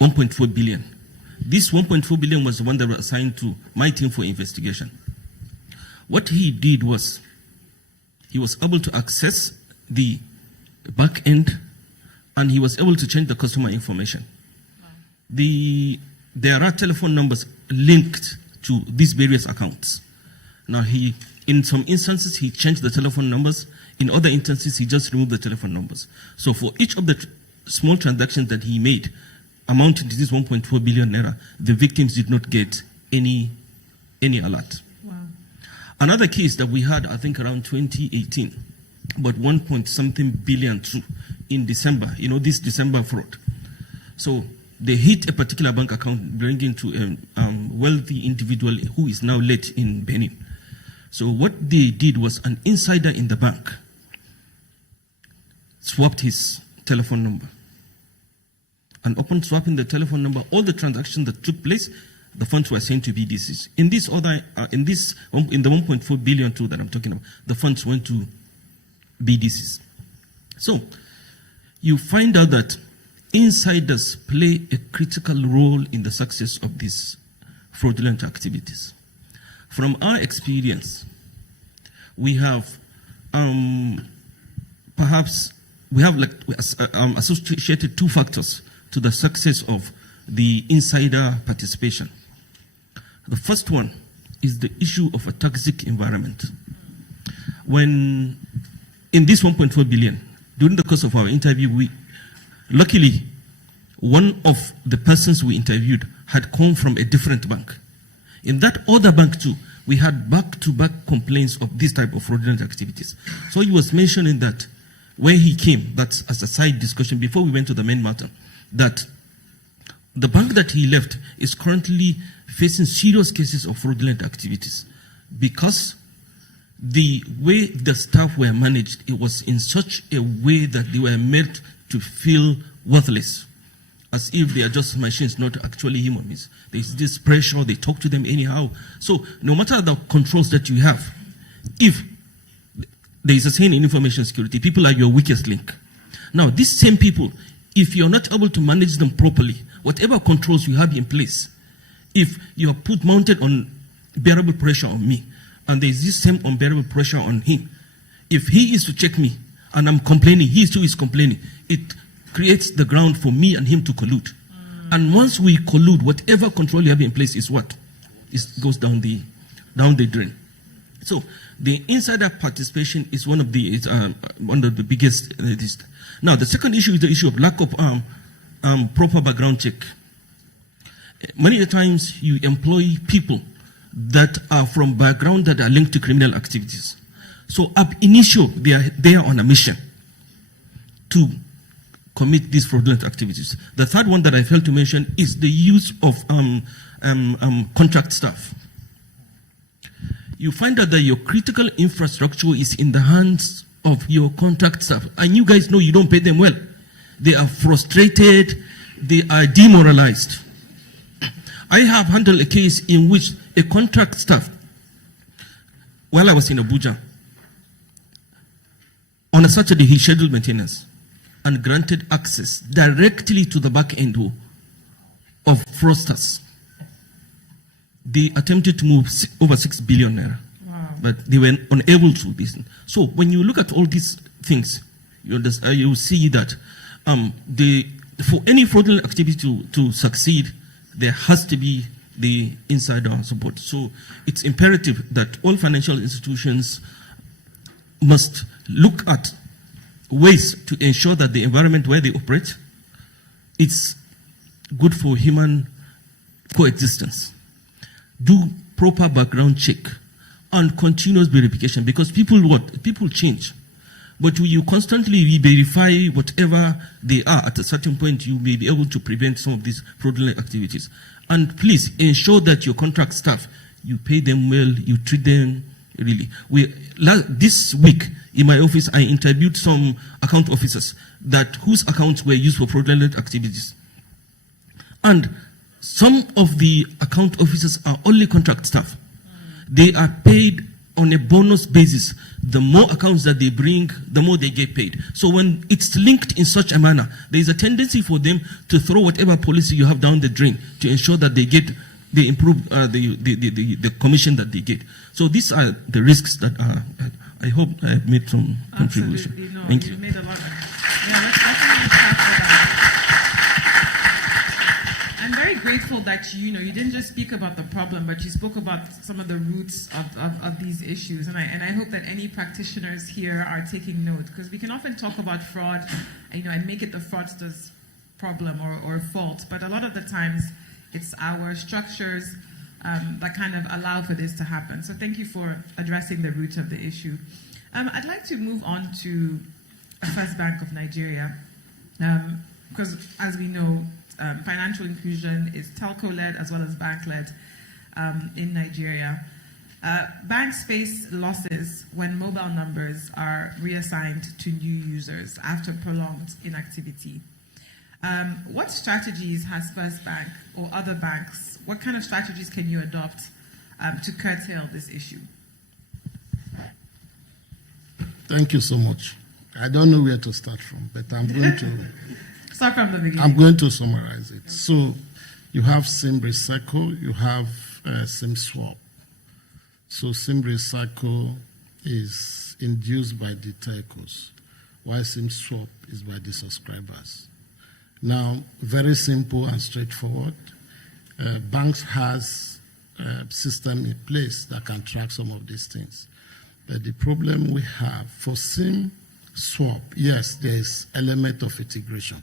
1.4 billion. This 1.4 billion was the one that was assigned to my team for investigation. What he did was, he was able to access the back end, and he was able to change the customer information. Wow. There are telephone numbers linked to these various accounts. Now, in some instances, he changed the telephone numbers. In other instances, he just removed the telephone numbers. So for each of the small transactions that he made, amounting to this 1.4 billion naira, the victims did not get any alert. Wow. Another case that we had, I think around 2018, about 1.something billion too, in December, this December fraud. So they hit a particular bank account belonging to a wealthy individual who is now late in Benin. So what they did was, an insider in the bank swapped his telephone number. And upon swapping the telephone number, all the transactions that took place, the funds were sent to BDCs. In the 1.4 billion too that I'm talking about, the funds went to BDCs. So you find out that insiders play a critical role in the success of these fraudulent activities. From our experience, we have associated 2 factors to the success of the insider participation. The first one is the issue of a toxic environment. When in this 1.4 billion, during the course of our interview, luckily, one of the persons we interviewed had come from a different bank. In that other bank too, we had back-to-back complaints of this type of fraudulent activities. So he was mentioning that when he came, that's as a side discussion before we went to the main matter, that the bank that he left is currently facing serious cases of fraudulent activities because the way the staff were managed, it was in such a way that they were made to feel worthless, as if they are just machines, not actually human beings. There's this pressure, they talk to them anyhow. So no matter the controls that you have, if there is a saying in information security, people are your weakest link. Now, these same people, if you're not able to manage them properly, whatever controls you have in place, if you are mounted on bearable pressure on me, and there is this same unbearable pressure on him, if he is to check me, and I'm complaining, he too is complaining, it creates the ground for me and him to collude. And once we collude, whatever control you have in place is what? It goes down the drain. So the insider participation is one of the biggest. Now, the second issue is the issue of lack of proper background check. Many times you employ people that are from background that are linked to criminal activities. So ab initio, they are there on a mission to commit these fraudulent activities. The third one that I failed to mention is the use of contract staff. You find out that your critical infrastructure is in the hands of your contract staff, and you guys know you don't pay them well. They are frustrated, they are demoralized. I have handled a case in which a contract staff, while I was in Abuja, on a Saturday he scheduled maintenance and granted access directly to the back end of fraudsters. They attempted to move over 6 billion naira, but they were unable to. So when you look at all these things, you see that for any fraudulent activity to succeed, there has to be the insider support. So it's imperative that all financial institutions must look at ways to ensure that the environment where they operate is good for human coexistence. Do proper background check and continuous verification, because people change. But when you constantly re-verify whatever they are, at a certain point you may be able to prevent some of these fraudulent activities. And please ensure that your contract staff, you pay them well, you treat them really. This week in my office, I interviewed some account officers whose accounts were used for fraudulent activities. And some of the account officers are only contract staff. They are paid on a bonus basis. The more accounts that they bring, the more they get paid. So when it's linked in such a manner, there is a tendency for them to throw whatever policy you have down the drain to ensure that they improve the commission that they get. So these are the risks that I hope I have made some contribution. Absolutely, no, Thank you. Made a lot. Let's definitely start for that. I'm very grateful that you didn't just speak about the problem, but you spoke about some of the roots of these issues. And I hope that any practitioners here are taking note, because we can often talk about fraud, and make it the fraudster's problem or fault. But a lot of the times, it's our structures that kind of allow for this to happen. So thank you for addressing the root of the issue. I'd like to move on to First Bank of Nigeria, because as we know, financial inclusion is telco-led as well as bank-led in Nigeria. Banks face losses when mobile numbers are reassigned to new users after prolonged inactivity. What strategies has First Bank or other banks, what kind of strategies can you adopt to curtail this issue? Thank you so much. I don't know where to start from, but I'm going to start from the beginning. I'm going to summarize it. So you have SIM recycle, you have SIM swap. So SIM recycle is induced by the telcos, while SIM swap is by the subscribers. Now, very simple and straightforward. Banks has a system in place that can track some of these things. But the problem we have for SIM swap, yes, there is element of integration.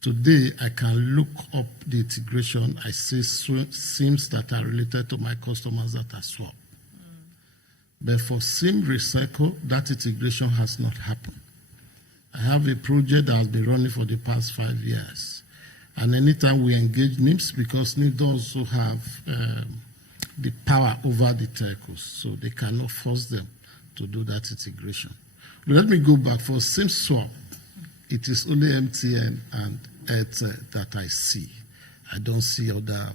Today, I can look up the integration. I see SIMs that are related to my customers that are swapped. But for SIM recycle, that integration has not happened. I have a project that has been running for the past 5 years. And anytime we engage NIMS, because NIMS also have the power over the telcos, so they cannot force them to do that integration. But let me go back. For SIM swap, it is only MTN and 𝐿TE that I see. I don't see other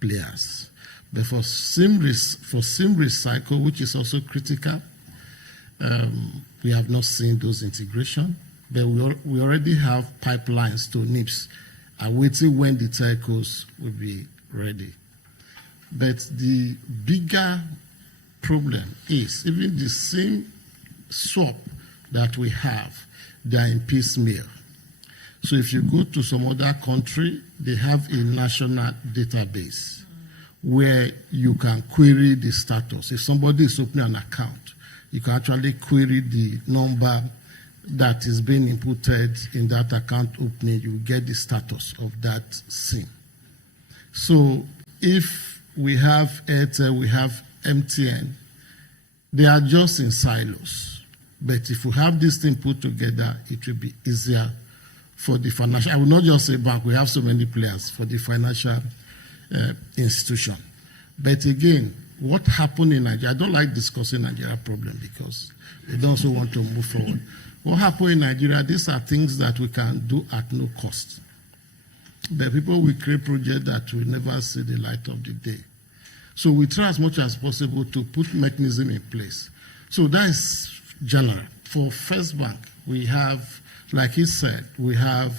players. But for SIM recycle, which is also critical, we have not seen those integration. But we already have pipelines to NIPS, awaiting when the telcos will be ready. But the bigger problem is even the same swap that we have, they are in piecemeal. So if you go to some other country, they have a national database where you can query the status. If somebody is opening an account, you can actually query the number that is being inputted in that account opening. You get the status of that SIM. So if we have Airtel, we have MTN, they are just in silos. But if we have this thing put together, it will be easier for the financial, I will not just say bank, we have so many players, for the financial institution. But again, what happened in Nigeria, I don't like discussing Nigeria problem because we don't also want to move forward. What happened in Nigeria, these are things that we can do at no cost. But people will create projects that will never see the light of the day. So we try as much as possible to put mechanism in place. So that is general. For First Bank, we have, like he said, we have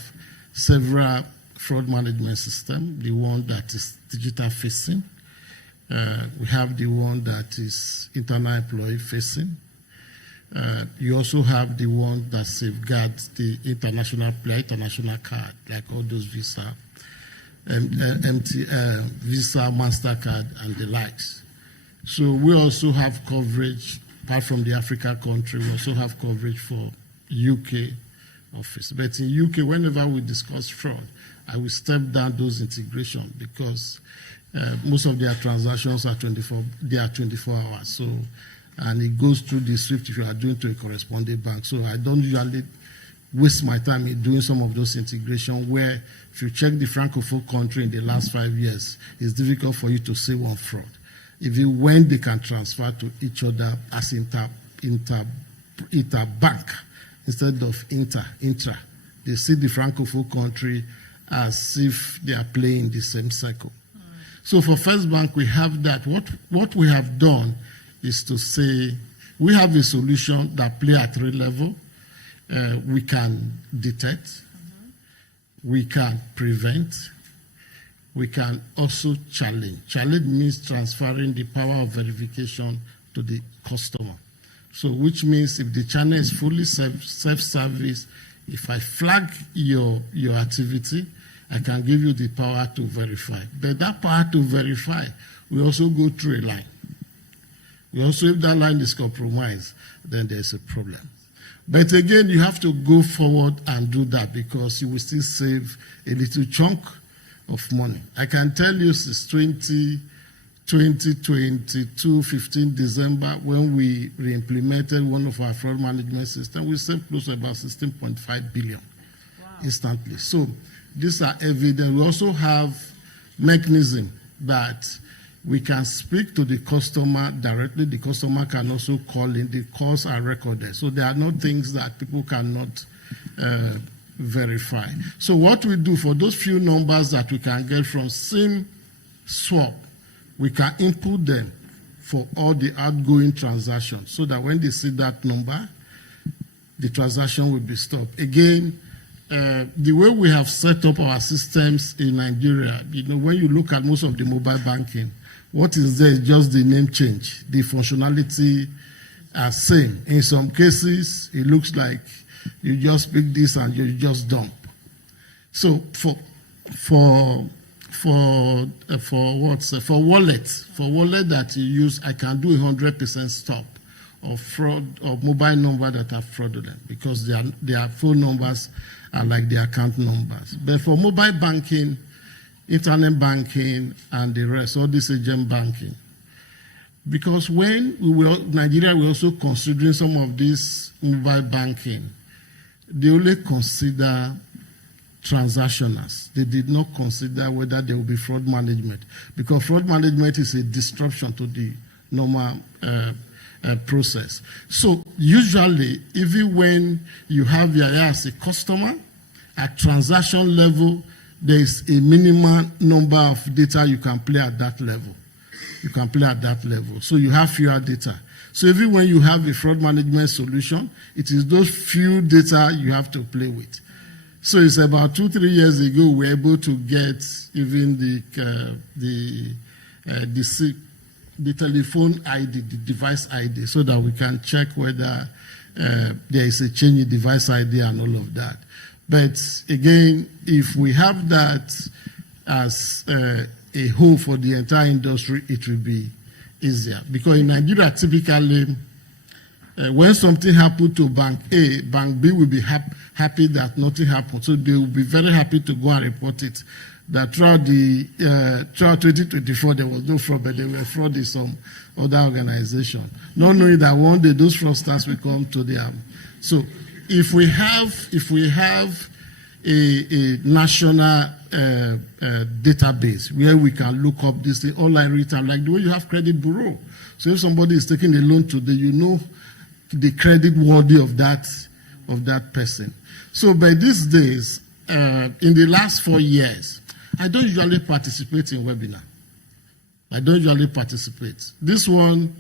several fraud management systems, the one that is digital facing. We have the one that is internal employee facing. You also have the one that safeguards the international player, international card, like all those Visa, Visa, MasterCard, and the likes. So we also have coverage, apart from the Africa country, we also have coverage for UK office. But in UK, whenever we discuss fraud, I will step down those integration because most of their transactions are 24 hours. So, and it goes through the SWIFT if you are doing to a corresponding bank. So I don't usually waste my time in doing some of those integration where if you check the Francophone country in the last 5 years, it's difficult for you to say one fraud. Even when they can transfer to each other as inter-bank instead of intra. They see the Francophone country as if they are playing the same cycle. So for First Bank, we have that. What we have done is to say we have a solution that play at 3 levels. We can detect, we can prevent, we can also challenge. Challenge means transferring the power of verification to the customer. So which means if the channel is fully self-service, if I flag your activity, I can give you the power to verify. But that power to verify, we also go through a line. We also, if that line is compromised, then there's a problem. But again, you have to go forward and do that because you will still save a little chunk of money. I can tell you since 2022, 15 December, when we re-implemented one of our fraud management systems, we saved close to about 16.5 billion instantly. So these are evident. We also have mechanism that we can speak to the customer directly. The customer can also call in. The calls are recorded. So there are no things that people cannot verify. So what we do for those few numbers that we can get from SIM swap, we can input them for all the outgoing transactions so that when they see that number, the transaction will be stopped. Again, the way we have set up our systems in Nigeria, when you look at most of the mobile banking, what is there is just the name change. The functionality are same. In some cases, it looks like you just pick this and you just dump. So for wallet that you use, I can do 100% stop of fraud or mobile number that are fraudulent because their phone numbers are like the account numbers. But for mobile banking, internet banking, and the rest, all this agent banking, because when Nigeria will also considering some of this mobile banking, they only consider transactionals. They did not consider whether there will be fraud management because fraud management is a disruption to the normal process. So usually, even when you have your as a customer, at transaction level, there is a minimum number of data you can play at that level. You can play at that level. So you have fewer data. So even when you have a fraud management solution, it is those few data you have to play with. So it's about 2-3 years ago we were able to get even the telephone ID, the device ID, so that we can check whether there is a change in device ID and all of that. But again, if we have that as a a whole for the entire industry, it will be easier. Because in Nigeria, typically, when something happened to Bank A, Bank B will be happy that nothing happened. So they will be very happy to go and report it. That throughout 2024, there was no fraud, but there were fraud in some other organization. Not knowing that one day those fraudsters will come to their. So if we have a national database where we can look up this thing, online retail, like the way you have credit bureau. So if somebody is taking a loan today, you know the credit worthy of that person. So by these days, in the last 4 years, I don't usually participate in webinar. I don't usually participate. This one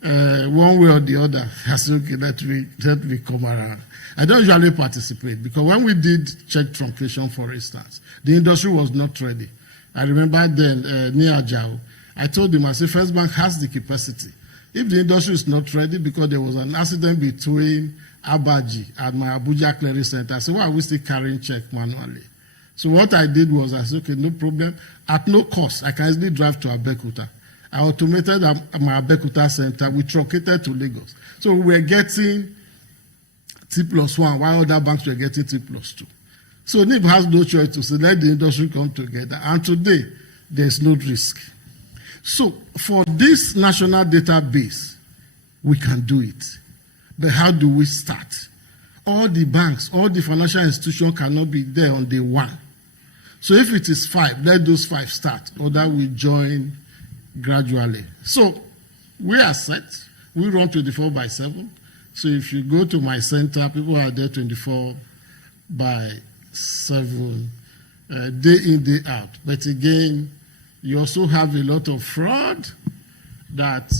way or the other, I said, okay, let me come around. I don't usually participate because when we did check truncation, for instance, the industry was not ready. I remember then, near Ajao, I told him, I said, First Bank has the capacity. If the industry is not ready because there was an accident between Abaji and my Abuja Clearing Center, I said, why are we still carrying check manually? So what I did was, I said, okay, no problem. At no cost, I can easily drive to Abeokuta. I automated my Abeokuta center. We truncated to Lagos. So we were getting T+1, while other banks were getting T+2. So NIB has no choice to say, let the industry come together. And today, there's no risk. So for this national database, we can do it. But how do we start? All the banks, all the financial institutions cannot be there on day one. So if it is 5, let those 5 start, or that we join gradually. So we are set. We run 24/7. So if you go to my center, people are there 24/7, day in, day out. But again, you also have a lot of fraud that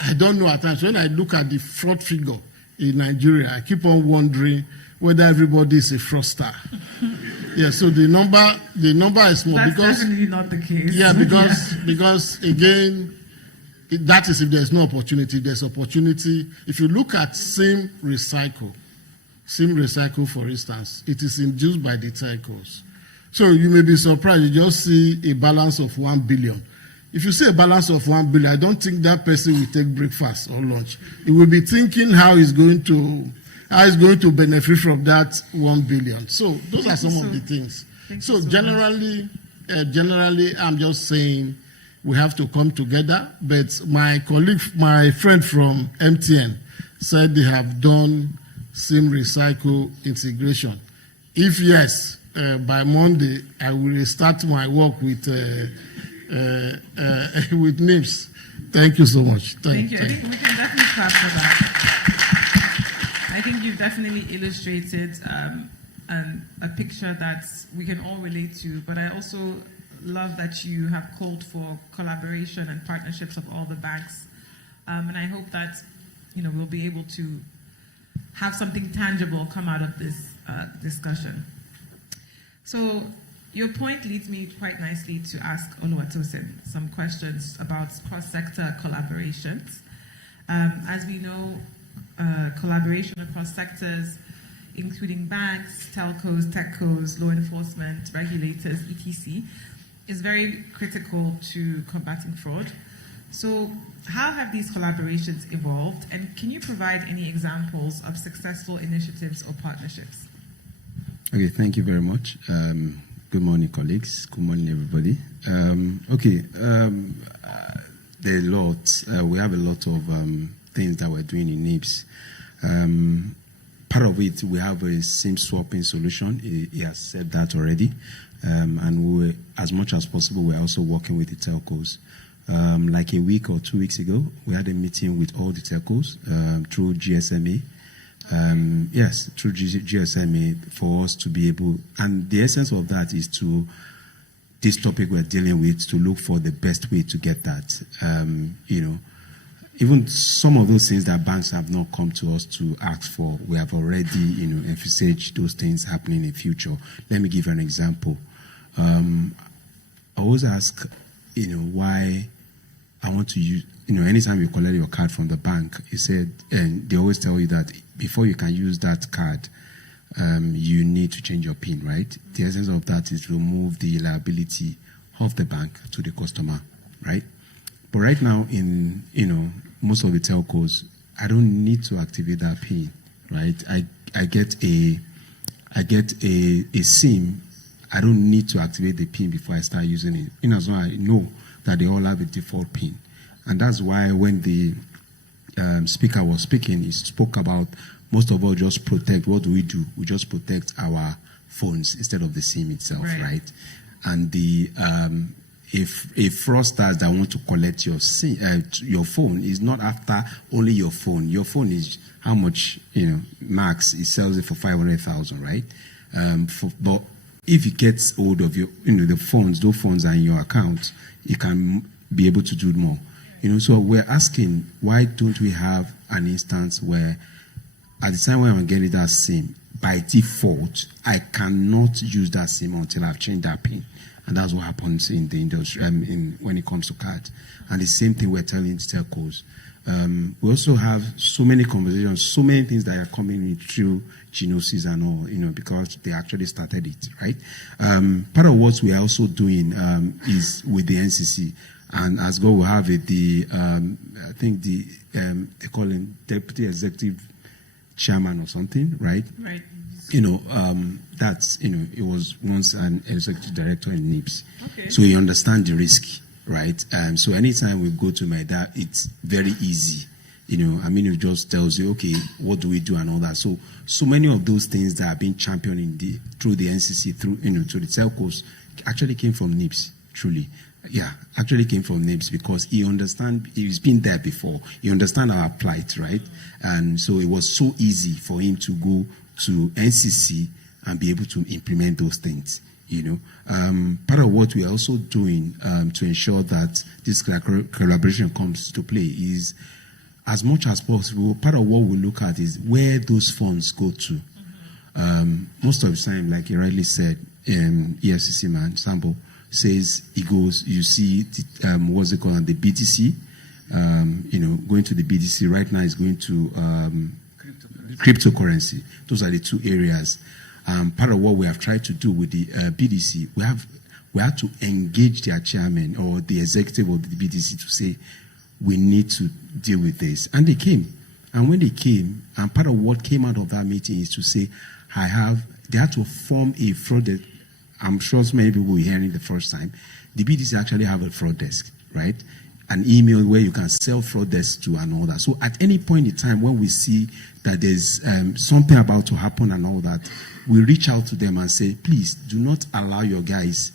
I don't know at times. When I look at the fraud figure in Nigeria, I keep on wondering whether everybody is a fraudster. Yeah, so the number is small. That's because definitely not the case. Yeah, because again, that is if there's no opportunity. There's opportunity. If you look at SIM recycle, for instance, it is induced by the telcos. So you may be surprised. You just see a balance of 1 billion. If you see a balance of 1 billion, I don't think that person will take breakfast or lunch. He will be thinking how he's going to benefit from that 1 billion. So those are some of the things. So generally, I'm just saying we have to come together. But my friend from MTN said they have done SIM recycle integration. If yes, by Monday, I will start my work with NIMS. Thank you so much. Thank you. I think we can definitely clap for that. I think you've definitely illustrated a picture that we can all relate to, but I also love that you have called for collaboration and partnerships of all the banks. And I hope that we'll be able to have something tangible come out of this discussion. So your point leads me quite nicely to ask Oluwatosin some questions about cross-sector collaborations. As we know, collaboration across sectors, including banks, telcos, techcos, law enforcement, regulators, etc., is very critical to combating fraud. So how have these collaborations evolved, and can you provide any examples of successful initiatives or partnerships? Okay, thank you very much. Good morning, colleagues. Good morning, everybody. There are lots. We have a lot of things that we're doing in NIBS. Part of it, we have a SIM swapping solution. He has said that already. And we, as much as possible, we're also working with the telcos. Like a week or 2 weeks ago, we had a meeting with all the telcos through GSMA. Through GSMA for us to be able, and the essence of that is to, this topic we're dealing with, to look for the best way to get that. Even some of those things that banks have not come to us to ask for, we have already, envisaged those things happening in the future. Let me give you an example. I always ask, why I want to use, anytime you collect your card from the bank, and they always tell you that before you can use that card, you need to change your PIN, right? The essence of that is remove the liability of the bank to the customer, right? But right now, in most of the telcos, I don't need to activate that PIN, right? I get a SIM. I don't need to activate the PIN before I start using it. In as well, I know that they all have a default PIN, and that's why when the speaker was speaking, he spoke about most of all just protect. What do? We just protect our phones instead of the SIM itself, right? And the if a fraudsters that want to collect your your phone is not after only your phone. Your phone is how much, max it sells it for 500,000, right? But if it gets hold of your, those phones are in your account, you can be able to do more. So we're asking, why don't we have an instance where at the time when I'm getting that SIM, by default, I cannot use that SIM until I've changed that PIN. And that's what happens in the industry when it comes to cards. And the same thing we're telling the telcos. We also have so many conversations, so many things that are coming in through Genosis and all, because they actually started it, right? Part of what we are also doing is with the NCC. And as God will have it, I think they call him Deputy Executive Chairman or something, right? Right. That's, it was once an executive director in NIPS. Okay. So he understands the risk, right? So anytime we go to my dad, it's very easy. It just tells you, okay, what do we do and all that. So many of those things that have been championed through the NCC, through, to the telcos, actually came from NIPS, truly. Yeah, actually came from NIPS because he's been there before. He understands our plight, right? And so it was so easy for him to go to NCC and be able to implement those things, Part of what we are also doing to ensure that this collaboration comes to play is, as much as possible, part of what we look at is where those funds go to. Most of the time, like you rightly said, EFCC man, Sambo, says he goes, you see, what's it called, the BTC, going to the BTC right now is going to cryptocurrency. Those are the two areas. Part of what we have tried to do with the BDC, we have to engage their chairman or the executive of the BDC to say, we need to deal with this. And they came. And when they came, and part of what came out of that meeting is to say, they had to form a fraud desk. I'm sure so many people were hearing the first time. The BDC actually have a fraud desk, right? An email where you can sell fraud desk to and all that. So at any point in time when we see that there's something about to happen and all that, we reach out to them and say, please do not allow your guys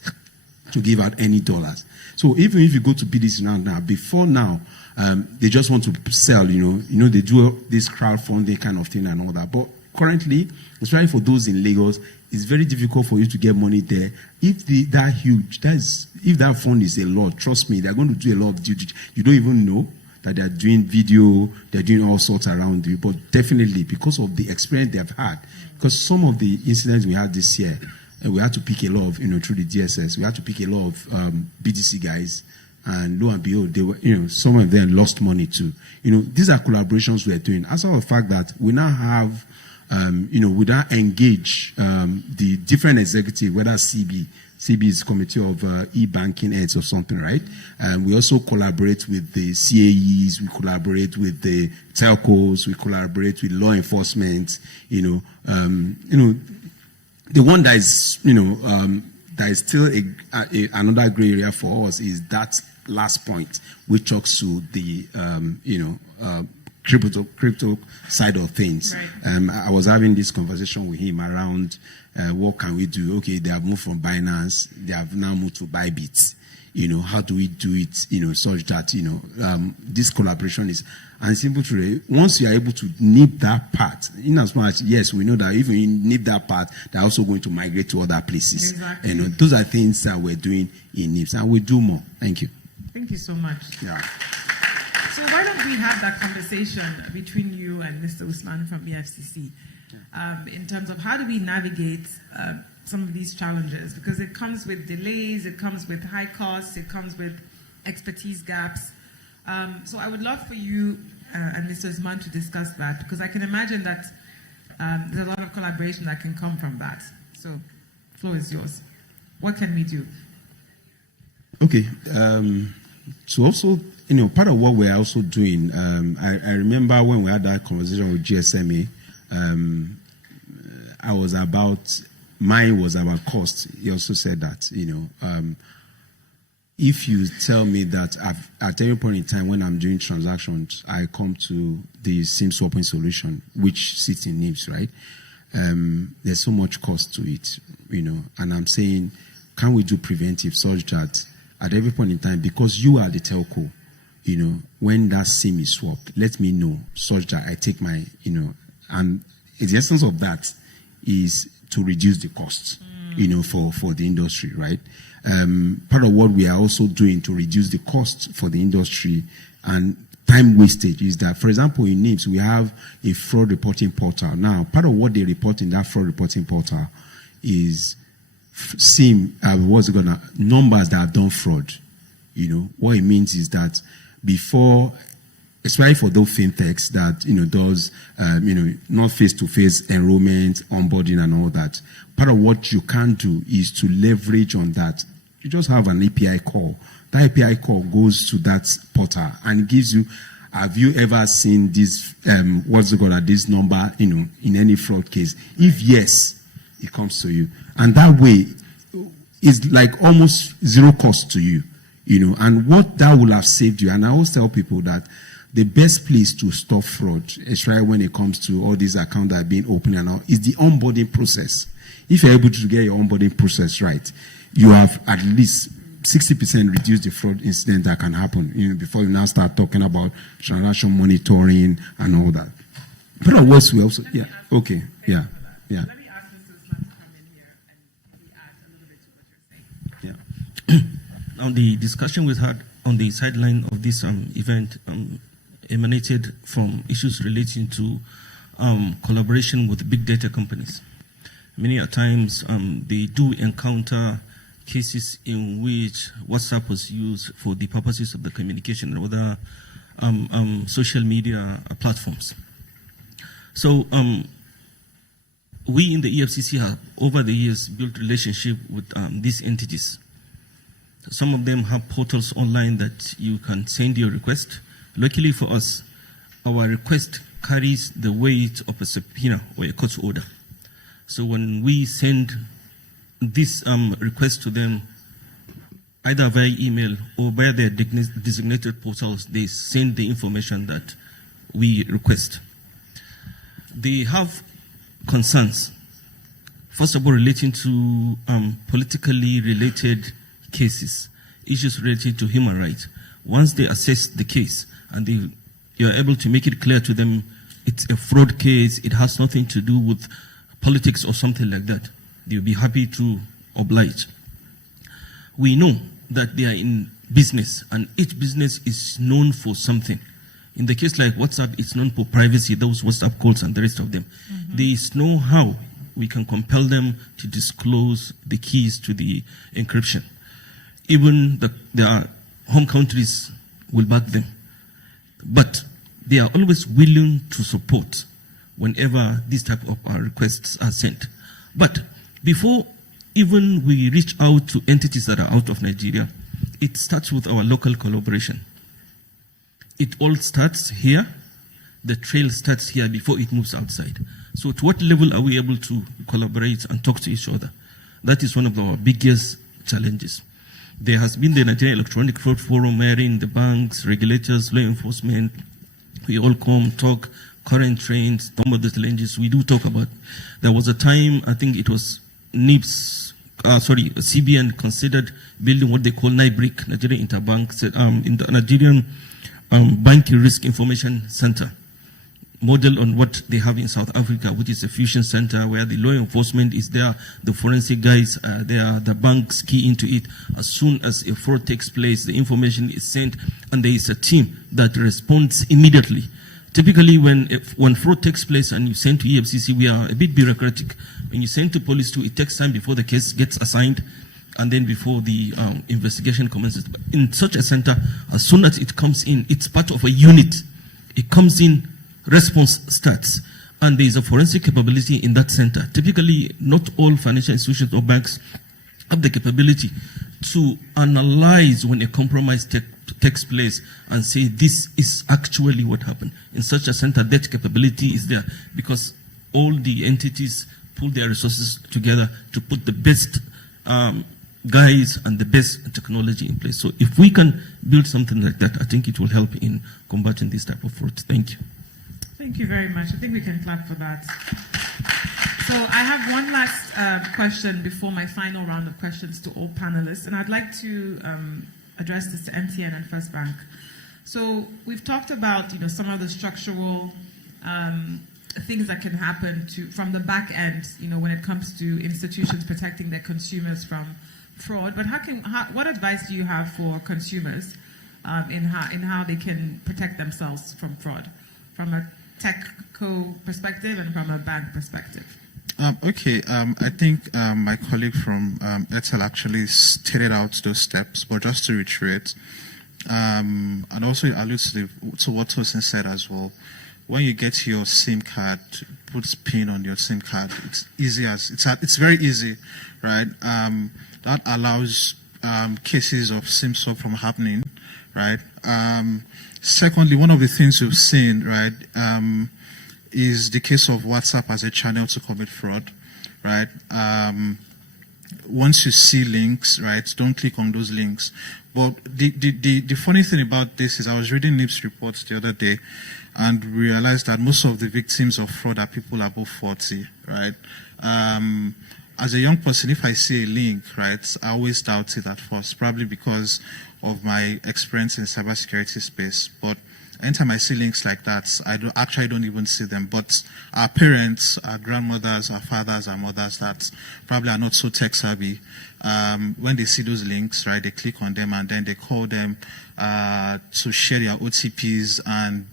to give out any dollars. So even if you go to BDC now, before now, they just want to sell, they do this crowdfunding kind of thing and all that. But currently, especially for those in Lagos, it's very difficult for you to get money there. If if that fund is a lot, trust me, they're going to do a lot of due diligence. You don't even know that they're doing video, they're doing all sorts around you. But definitely, because of the experience they've had, because some of the incidents we had this year, we had to pick a lot of, through the DSS, we had to pick a lot of BTC guys, and lo and behold, they were, some of them lost money too. These are collaborations we're doing. As of the fact that we now have, we now engage the different executive, whether CB is Committee of E-Banking Heads or something, right? We also collaborate with the CAEs, we collaborate with the telcos, we collaborate with law enforcement, the one that is, that is still another gray area for us is that last point, which talks to the, crypto side of things. Right. I was having this conversation with him around what can we do? Okay, they have moved from Binance, they have now moved to Bybit. How do we do it, such that, this collaboration is, and simple to once you are able to nip that part, in as much as, yes, we know that if you nip that part, they're also going to migrate to other places. Exactly. Those are things that we're doing in NIPS, and we do more. Thank you. Thank you so much. Yeah. So why don't we have that conversation between you and Mr. Usman from EFCC in terms of how do we navigate some of these challenges? Because it comes with delays, it comes with high costs, it comes with expertise gaps. So I would love for you and Mr. Usman to discuss that, because I can imagine that there's a lot of collaboration that can come from that. So the floor is yours. What can we do? Okay. To also, part of what we're also doing, I remember when we had that conversation with GSMA, mine was about cost. He also said that, if you tell me that at any point in time when I'm doing transactions, I come to the SIM swapping solution, which sits in NIBS, right? There's so much cost to it, and I'm saying, can we do preventive such that at every point in time, because you are the telco, when that SIM is swapped, let me know such that I take my, and the essence of that is to reduce the costs, for the industry, right? Part of what we are also doing to reduce the costs for the industry and time wastage is that, for example, in NIBS, we have a fraud reporting portal. Now, part of what they report in that fraud reporting portal is SIM, numbers that have done fraud. What it means is that before, especially for those fintechs that, does, not face-to-face enrollment, onboarding and all that, part of what you can do is to leverage on that. You just have an API call. That API call goes to that portal and gives you, have you ever seen this, this number, in any fraud case? If yes, it comes to you. And that way, it's like almost zero cost to you, and what that will have saved you. And I always tell people that the best place to stop fraud, especially when it comes to all these accounts that are being opened and all, is the onboarding process. If you're able to get your onboarding process right, you have at least 60% reduced the fraud incident that can happen, before you now start talking about transaction monitoring and all that. But of course, we also, yeah, okay, yeah. Let me ask Mr. Usman to come in here and maybe add a little bit to what you're saying. Yeah. Now, the discussion we had on the sideline of this event emanated from issues relating to collaboration with big data companies. Many a times they do encounter cases in which WhatsApp was used for the purposes of the communication or other social media platforms. So we in the EFCC have over the years built relationship with these entities. Some of them have portals online that you can send your request. Luckily for us, our request carries the weight of a subpoena or a court order. So when we send this request to them, either via email or via their designated portals, they send the information that we request. They have concerns, first of all, relating to politically related cases, issues related to human rights. Once they assess the case and you're able to make it clear to them it's a fraud case, it has nothing to do with politics or something like that, they'll be happy to oblige. We know that they are in business and each business is known for something. In the case like WhatsApp, it's known for privacy, those WhatsApp calls and the rest of them. There is no how we can compel them to disclose the keys to the encryption. Even their home countries will back them. But they are always willing to support whenever these type of requests are sent. But before even we reach out to entities that are out of Nigeria, it starts with our local collaboration. It all starts here. The trail starts here before it moves outside. So to what level are we able to collaborate and talk to each other? That is one of our biggest challenges. There has been the Nigerian Electronic Fraud Forum wherein the banks, regulators, law enforcement, we all come, talk, current trends, some of the challenges we do talk about. There was a time, I think it was CBN considered building what they call NIBRIC, Nigerian Interbank, Nigerian Banking Risk Information Center, model on what they have in South Africa, which is a fusion center where the law enforcement is there, the forensic guys are there, the banks key into it. As soon as a fraud takes place, the information is sent, and there is a team that responds immediately. Typically, when fraud takes place and you send to EFCC, we are a bit bureaucratic. When you send to police too, it takes time before the case gets assigned and then before the investigation commences. But in such a center, as soon as it comes in, it's part of a unit. It comes in, response starts, and there is a forensic capability in that center. Typically, not all financial institutions or banks have the capability. to analyze when a compromise takes place and say this is actually what happened. In such a center, that capability is there because all the entities pull their resources together to put the best guys and the best technology in place. So if we can build something like that, I think it will help in combating this type of fraud. Thank you. Thank you very much. I think we can clap for that. So I have one last question before my final round of questions to all panelists, and I'd like to address this to MTN and First Bank. So we've talked about some of the structural things that can happen from the back end, when it comes to institutions protecting their consumers from fraud. But what advice do you have for consumers in how they can protect themselves from fraud, from a tech-co perspective and from a bank perspective? I think my colleague from Airtel actually stated out those steps, but just to reiterate, and also allude to what Tosin said as well. When you get your SIM card, put PIN on your SIM card. It's very easy, right? That allows cases of SIM swap from happening, right? Secondly, one of the things we've seen, right, is the case of WhatsApp as a channel to commit fraud, right? Once you see links, right, don't click on those links. But the funny thing about this is I was reading NIPS reports the other day and realized that most of the victims of fraud are people above 40, right? As a young person, if I see a link, right, I always doubt it at first, probably because of my experience in cybersecurity space. But anytime I see links like that, I don't even see them. But our parents, our grandmothers, our fathers, our mothers that probably are not so tech savvy, when they see those links, right, they click on them and then they call them to share their OTPs, and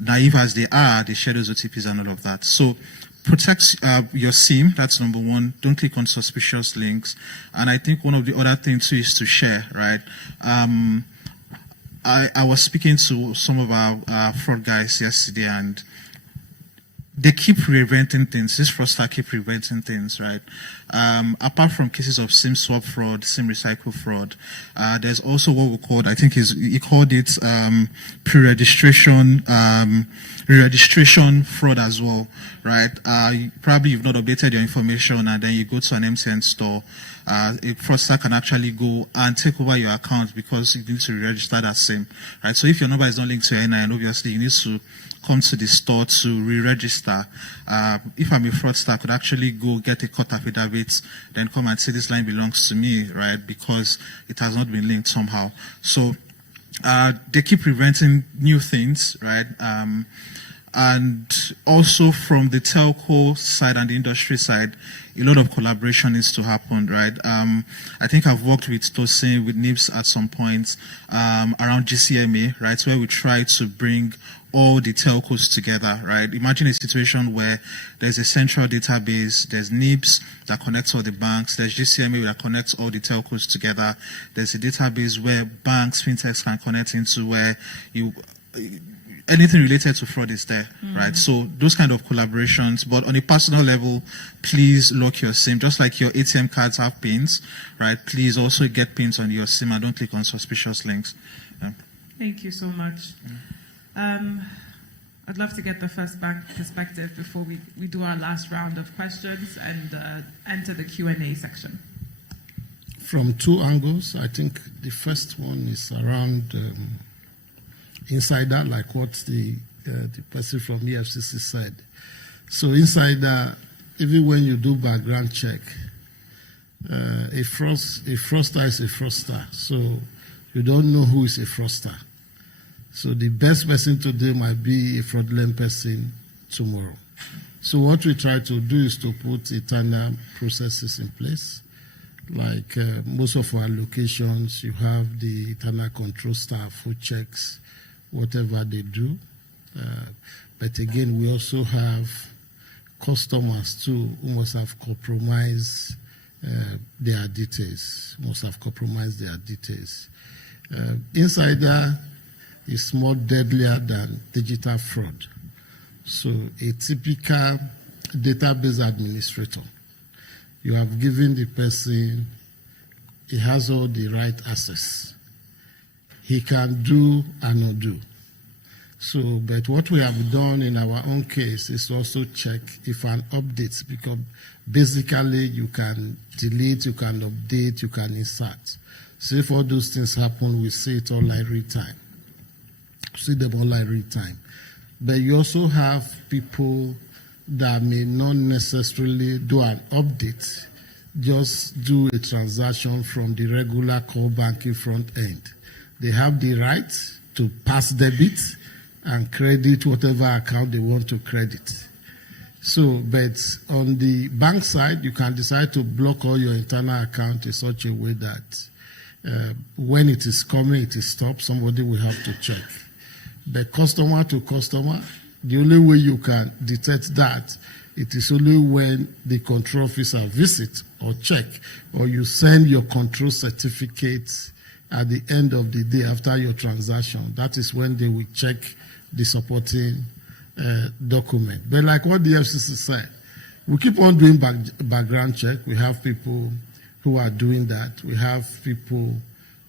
naive as they are, they share those OTPs and all of that. So protect your SIM, that's number one. Don't click on suspicious links. And I think one of the other things too is to share, right? I was speaking to some of our fraud guys yesterday, and they keep reinventing things. This fraudster keep reinventing things, right? Apart from cases of SIM swap fraud, SIM recycle fraud, there's also what we called, I think he called it pre-registration, re-registration fraud as well, right? Probably you've not updated your information, and then you go to an MTN store. A fraudster can actually go and take over your account because you need to re-register that SIM, right? So if your number is not linked to your NIN, obviously you need to come to the store to re-register. If I'm a fraudster, I could actually go get a court affidavit, then come and say this line belongs to me, right? Because it has not been linked somehow. So they keep preventing new things, right? And also from the telco side and the industry side, a lot of collaboration needs to happen, right? I think I've worked with Tosin, with NIPS at some point around GCMA, right? Where we try to bring all the telcos together, right? Imagine a situation where there's a central database, there's NIPS that connects all the banks, there's GCMA that connects all the telcos together, there's a database where banks, fintechs can connect into, where anything related to fraud is there, right? So those kind of collaborations. But on a personal level, please lock your SIM. Just like your ATM cards have pins, right? Please also get pins on your SIM and don't click on suspicious links. Yeah. Thank you so much. I'd love to get the First Bank perspective before we do our last round of questions and enter the Q&A section. From two angles, I think the first one is around insider, like what the person from EFCC said. So insider, even when you do background check, a fraudster is a fraudster. So you don't know who is a fraudster. So the best person today might be a fraudulent person tomorrow. So what we try to do is to put internal processes in place. Like most of our locations, you have the internal control staff who checks whatever they do. But again, we also have customers too who must have compromised their details, Insider is more deadlier than digital fraud. So a typical database administrator, you have given the person he has all the right access. He can do and undo. So, but what we have done in our own case is also check if an update, because basically you can delete, you can update, you can insert. So if all those things happen, we see it all like real time. See them all like real time. But you also have people that may not necessarily do an update, just do a transaction from the regular core banking front end. They have the right to pass debit and credit whatever account they want to credit. So, but on the bank side, you can decide to block all your internal account in such a way that when it is coming, it is stopped, somebody will have to check. But customer to customer, the only way you can detect that, it is only when the control officer visits or check, or you send your control certificate at the end of the day after your transaction. That is when they will check the supporting document. But like what the FCC said, we keep on doing background check. We have people who are doing that. We have people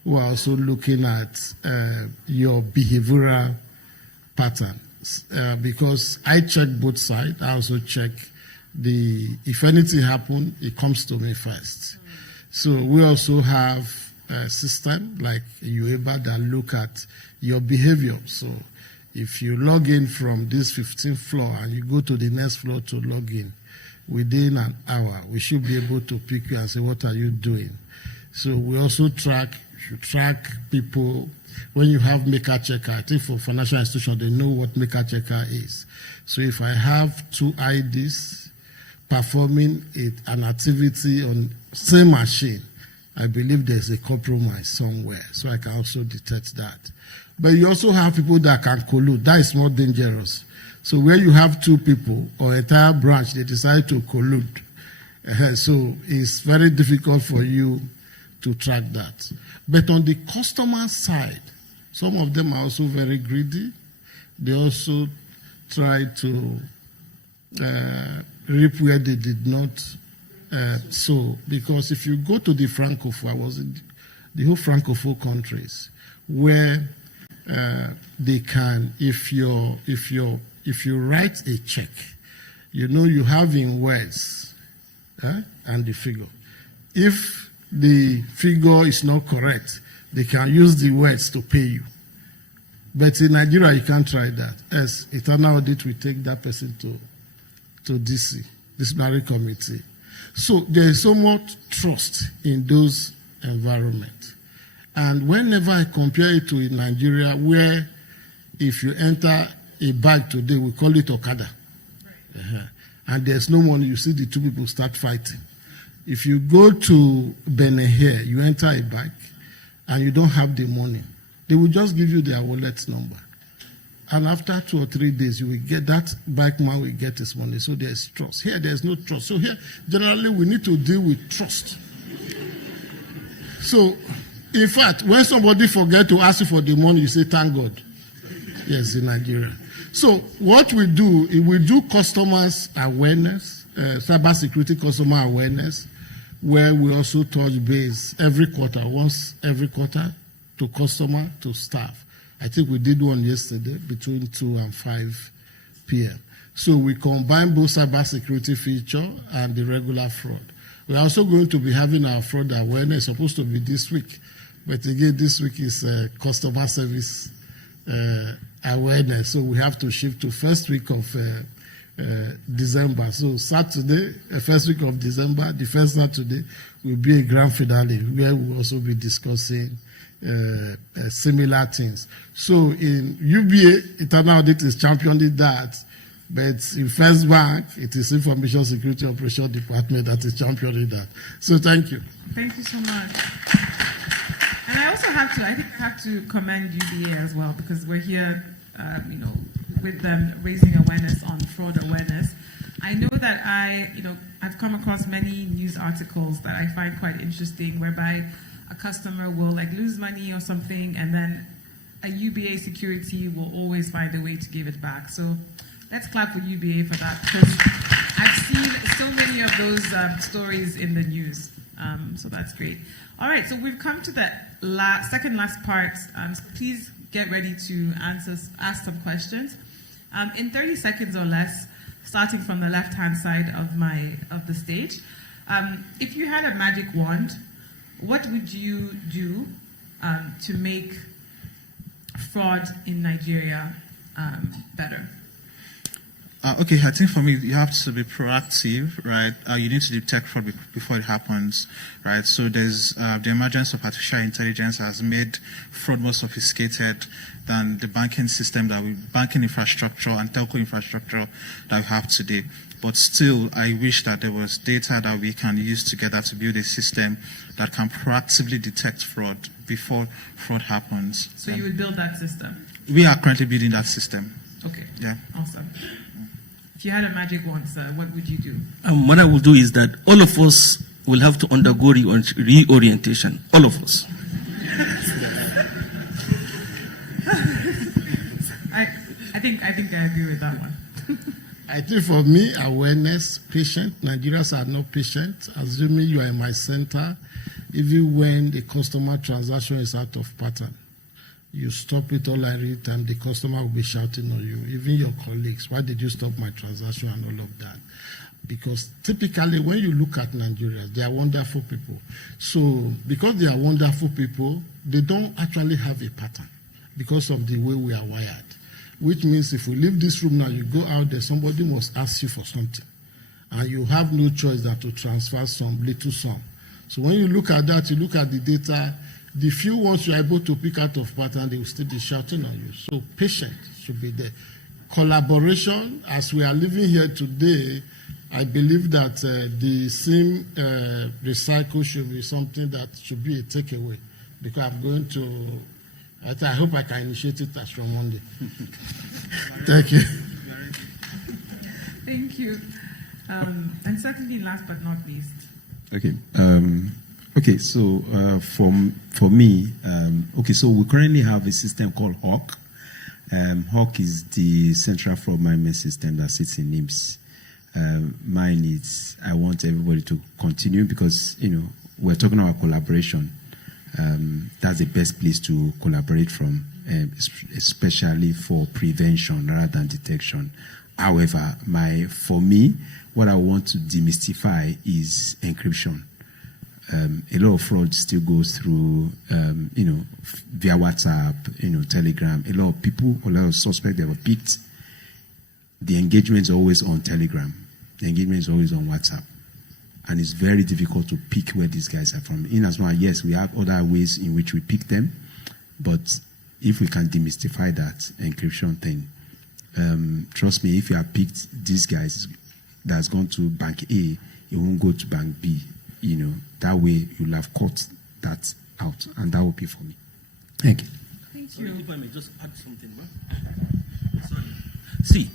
who are also looking at your behavioral pattern. Because I check both sides, I also check if anything happens, it comes to me first. So we also have a system like 𝐷𝐿𝐴 that look at your behavior. So if you log in from this 15th floor and you go to the next floor to log in, within an hour, we should be able to pick you and say, what are you doing? So we also track people. When you have maker checker, I think for financial institutions, they know what maker checker is. So if I have two IDs performing an activity on same machine, I believe there's a compromise somewhere. So I can also detect that. But you also have people that can collude. That is more dangerous. So where you have two people or entire branch, they decide to collude. So it's very difficult for you to track that. But on the customer side, some of them are also very greedy. They also try to reap where they did not sow. Because if you go to the Francophone, I was in the whole Francophone countries, where they can, if you write a check, you have in words and the figure. If the figure is not correct, they can use the words to pay you. But in Nigeria, you can't try that. As internal audit will take that person to DC, disciplinary committee. So there is so much trust in those environments. And whenever I compare it to in Nigeria, where if you enter a bag today, we call it Okada. Right. And there's no money, you see the two people start fighting. If you go to Benin here, you enter a bag and you don't have the money, they will just give you their wallet number. And after 2 or 3 days, you will get that bike man will get his money. So there's trust. Here, there's no trust. So here, generally, we need to deal with trust. So, in fact, when somebody forgets to ask you for the money, you say, thank God. Yes, in Nigeria. So what we do is we do customers awareness, cybersecurity customer awareness, where we also touch base every quarter, once every quarter, to customer, to staff. I think we did one yesterday between 2 and 5 p.m. So we combine both cybersecurity feature and the regular fraud. We're also going to be having our fraud awareness, supposed to be this week. But again, this week is customer service awareness. So we have to shift to first week of December. So Saturday, first week of December, the first Saturday will be a grand finale where we'll also be discussing similar things. So in UBA, internal audit is championing that, but in First Bank, it is Information Security Operations Department that is championing that. So thank you. Thank you so much. And I also have to commend UBA as well, because we're here, with them raising awareness on fraud awareness. I know that I've come across many news articles that I find quite interesting, whereby a customer will lose money or something, and then a UBA security will always find a way to give it back. So let's clap for UBA for that, because I've seen so many of those stories in the news. So that's great. All right, so we've come to the second last part. So please get ready to ask some questions. In 30 seconds or less, starting from the left-hand side of the stage, if you had a magic wand, what would you do to make fraud in Nigeria better? Okay, I think for me, you have to be proactive, right? You need to detect fraud before it happens, right? So there's the emergence of artificial intelligence has made fraud more sophisticated than the banking system banking infrastructure and telco infrastructure that we have today. But still, I wish that there was data that we can use together to build a system that can proactively detect fraud before fraud happens. So you would build that system? We are currently building that system. Okay. Yeah. Awesome. If you had a magic wand, sir, what would you do? What I will do is that all of us will have to undergo reorientation. All of us. I think I agree with that one. I think for me, awareness, patient. Nigerians are not patient. Assuming you are in my center, even when the customer transaction is out of pattern, you stop it all every time, the customer will be shouting on you, even your colleagues, why did you stop my transaction and all of that? Because typically when you look at Nigerians, they are wonderful people. So because they are wonderful people, they don't actually have a pattern because of the way we are wired. Which means if we leave this room now, you go out there, somebody must ask you for something. And you have no choice than to transfer some little sum. So when you look at that, you look at the data, the few ones you are able to pick out of pattern, they will still be shouting on you. So patience should be there. Collaboration, as we are living here today, I believe that the SIM recycle should be something that should be a takeaway. Because I'm going to, I hope I can initiate it as from Monday. Thank you. Thank you. And certainly last but not least. Okay. Okay, so for me, so we currently have a system called 𝐏𝐫𝐾. 𝐏𝐫𝐾 is the central fraud management system that sits in NIMS. Mine is, I want everybody to continue because, we're talking about collaboration. That's the best place to collaborate from, especially for prevention rather than detection. However, for me, what I want to demystify is encryption. A lot of fraud still goes through, via WhatsApp, Telegram. A lot of people, a lot of suspects, they were picked. The engagement is always on Telegram. The engagement is always on WhatsApp. And it's very difficult to pick where these guys are from. In as much, yes, we have other ways in which we pick them. But if we can demystify that encryption thing, trust me, if you have picked these guys that's gone to bank A, it won't go to bank B. That way you'll have caught that out, and that will be for me. Thank you. Thank you. If I may just add something, Sorry. See,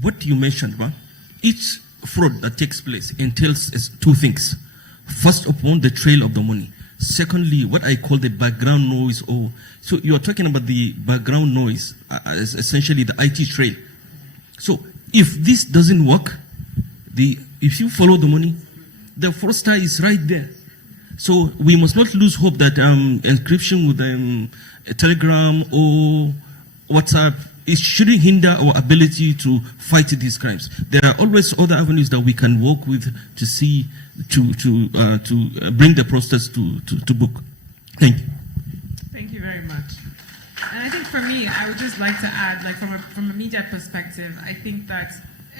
what you mentioned, each fraud that takes place entails two things. First of all, the trail of the money. Secondly, what I call the background noise. So you are talking about the background noise, essentially the IT trail. So if this doesn't work, if you follow the money, the fraudster is right there. So we must not lose hope that encryption with a Telegram or WhatsApp, it shouldn't hinder our ability to fight these crimes. There are always other avenues that we can work with to see to bring the process to book. Thank you. Thank you very much. And I think for me, I would just like to add, from a media perspective, I think that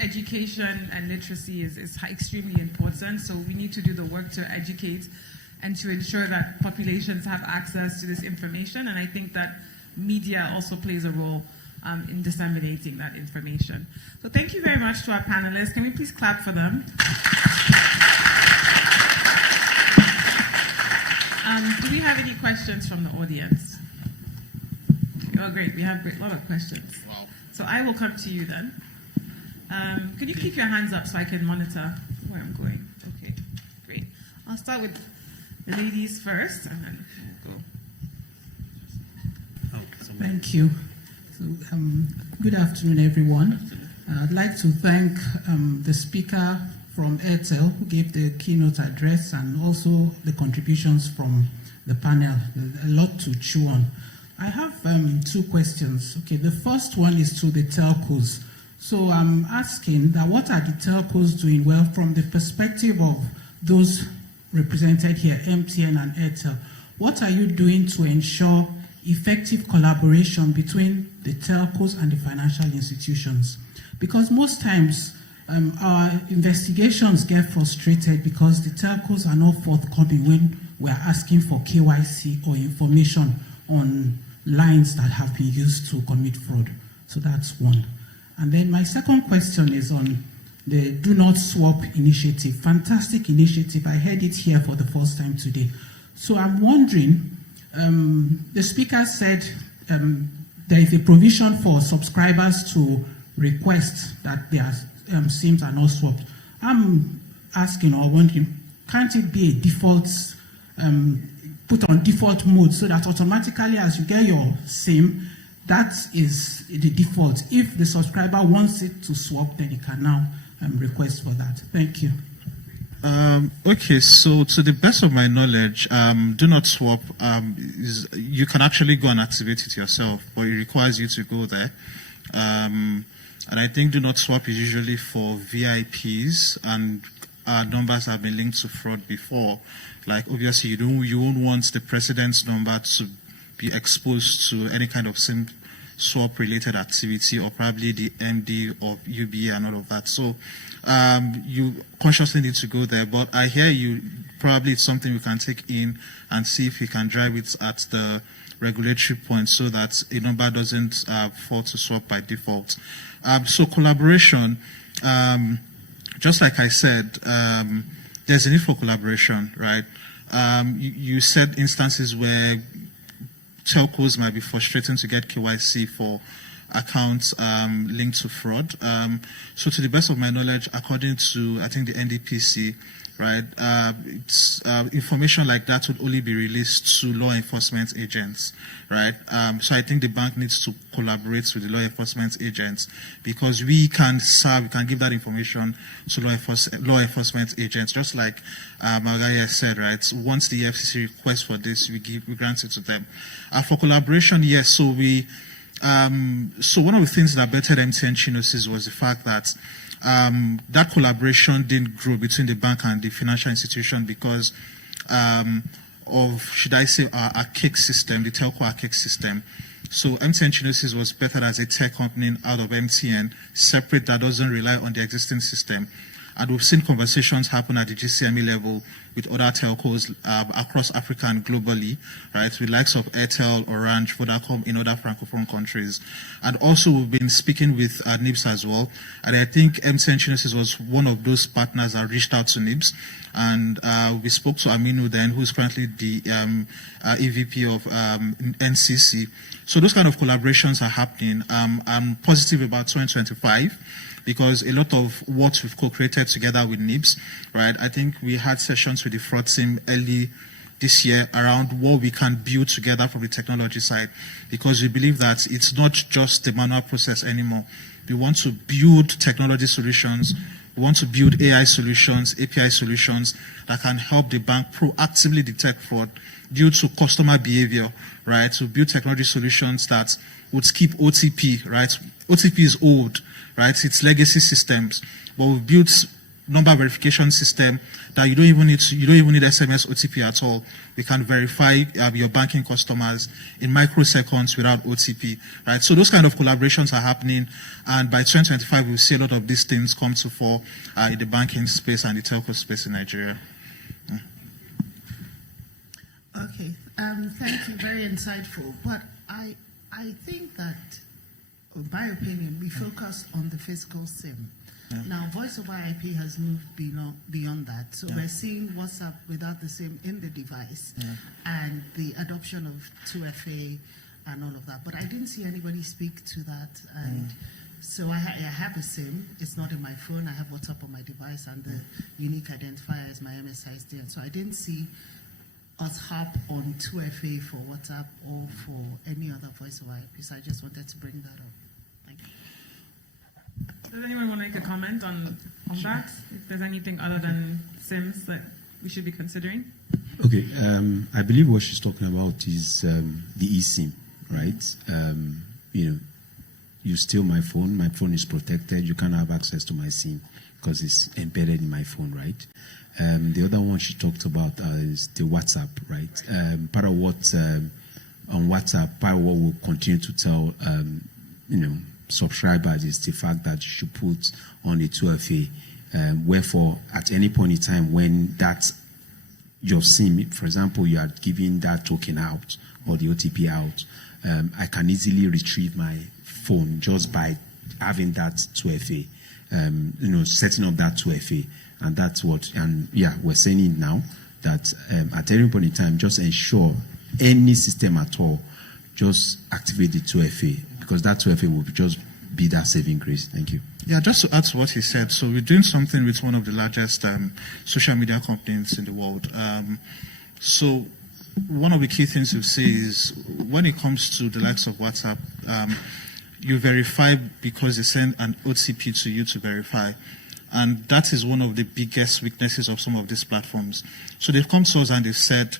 education and literacy is extremely important. So we need to do the work to educate and to ensure that populations have access to this information. And I think that media also plays a role in disseminating that information. So thank you very much to our panelists. Can we please clap for them? Do we have any questions from the audience? Oh, great. We have a lot of questions. Wow. So I will come to you then. Could you keep your hands up so I can monitor where I'm going? Okay, great. I'll start with the ladies first, and then we'll go. Thank you. So, good afternoon, everyone. I'd like to thank the speaker from Airtel, who gave the keynote address, and also the contributions from the panel. A lot to chew on. I have two questions. Okay, the first one is to the telcos. So I'm asking that what are the telcos doing? Well, from the perspective of those represented here, MTN and Airtel, what are you doing to ensure effective collaboration between the telcos and the financial institutions? Because most times our investigations get frustrated because the telcos are not forthcoming when we're asking for KYC or information on lines that have been used to commit fraud. So that's one. And then my second question is on the Do Not Swap initiative. Fantastic initiative. I heard it here for the first time today. So I'm wondering, the speaker said there is a provision for subscribers to request that their SIMs are not swapped. I'm asking or wondering, can't it be a default, put on default mode so that automatically as you get your SIM, that is the default. If the subscriber wants it to swap, then he can now request for that. Thank you. Okay, so to the best of my knowledge, Do Not Swap, you can actually go and activate it yourself, but it requires you to go there. And I think Do Not Swap is usually for VIPs, and our numbers have been linked to fraud before. Like obviously you won't want the president's number to be exposed to any kind of SIM swap related activity, or probably the MD of UBA and all of that. So you consciously need to go there, but I hear you, probably it's something we can take in and see if we can drive it at the regulatory point so that a number doesn't fall to swap by default. So collaboration, just like I said, there's a need for collaboration, right? You said instances where telcos might be frustrating to get KYC for accounts linked to fraud. So to the best of my knowledge, according to, I think, the NDPC, right, information like that would only be released to law enforcement agents, right? So I think the bank needs to collaborate with the law enforcement agents, because we can give that information to law enforcement agents, just like Margaia said, right? So once the FCC requests for this, we grant it to them. For collaboration, yes, so one of the things that bettered MTN Chinos was the fact that that collaboration didn't grow between the bank and the financial institution because of, should I say, our archaic system, the telco archaic system. So MTN Chinos was bettered as a tech company out of MTN, separate, that doesn't rely on the existing system. And we've seen conversations happen at the GCME level with other telcos across Africa and globally, right, with likes of Airtel, Orange, Vodacom in other Francophone countries. And also we've been speaking with NIBS as well. And I think MTN Chinos was one of those partners that reached out to NIBS. And we spoke to Aminu then, who's currently the EVP of NCC. So those kind of collaborations are happening. I'm positive about 2025. Because a lot of what we've co-created together with NIBS, right? I think we had sessions with the fraud team early this year around what we can build together from the technology side, because we believe that it's not just the manual process anymore. We want to build technology solutions. We want to build AI solutions, API solutions that can help the bank proactively detect fraud due to customer behavior, right? So build technology solutions that would skip OTP, right? OTP is old, right? It's legacy systems, but we've built number verification system that you don't even need SMS OTP at all. We can verify your banking customers in microseconds without OTP, right? So those kind of collaborations are happening, and by 2025 we'll see a lot of these things come to fore in the banking space and the telco space in Nigeria. Okay, thank you, very insightful. But I think that, in my opinion, we focus on the physical SIM. Yeah. Now, voice over IP has moved beyond that. So we're seeing WhatsApp without the SIM in the device, and the adoption of 2FA and all of that. But I didn't see anybody speak to that. And so I have a SIM. It's not in my phone. I have WhatsApp on my device, and the unique identifier is my MSI still. So I didn't see us hop on 2FA for WhatsApp or for any other voice over IP. So I just wanted to bring that up. Thank you. Does anyone want to make a comment on that? If there's anything other than SIMs that we should be considering? Okay, I believe what she's talking about is the eSIM, right? You steal my phone is protected, you can't have access to my SIM because it's embedded in my phone, right? The other one she talked about is the WhatsApp, right? Part of what on WhatsApp, part of what we'll continue to tell subscribers is the fact that you should put on the 2FA, wherefore at any point in time when that's your SIM, for example, you are giving that token out or the OTP out, I can easily retrieve my phone just by having that 2FA, setting up that 2FA. And that's what, and yeah, we're saying it now, that at any point in time, just ensure any system at all, just activate the 2FA, because that 2FA will just be that saving grace. Thank you. Yeah, just to add to what he said, so we're doing something with one of the largest social media companies in the world. So one of the key things you say is when it comes to the likes of WhatsApp, you verify because they send an OTP to you to verify. And that is one of the biggest weaknesses of some of these platforms. So they've come to us and they've said,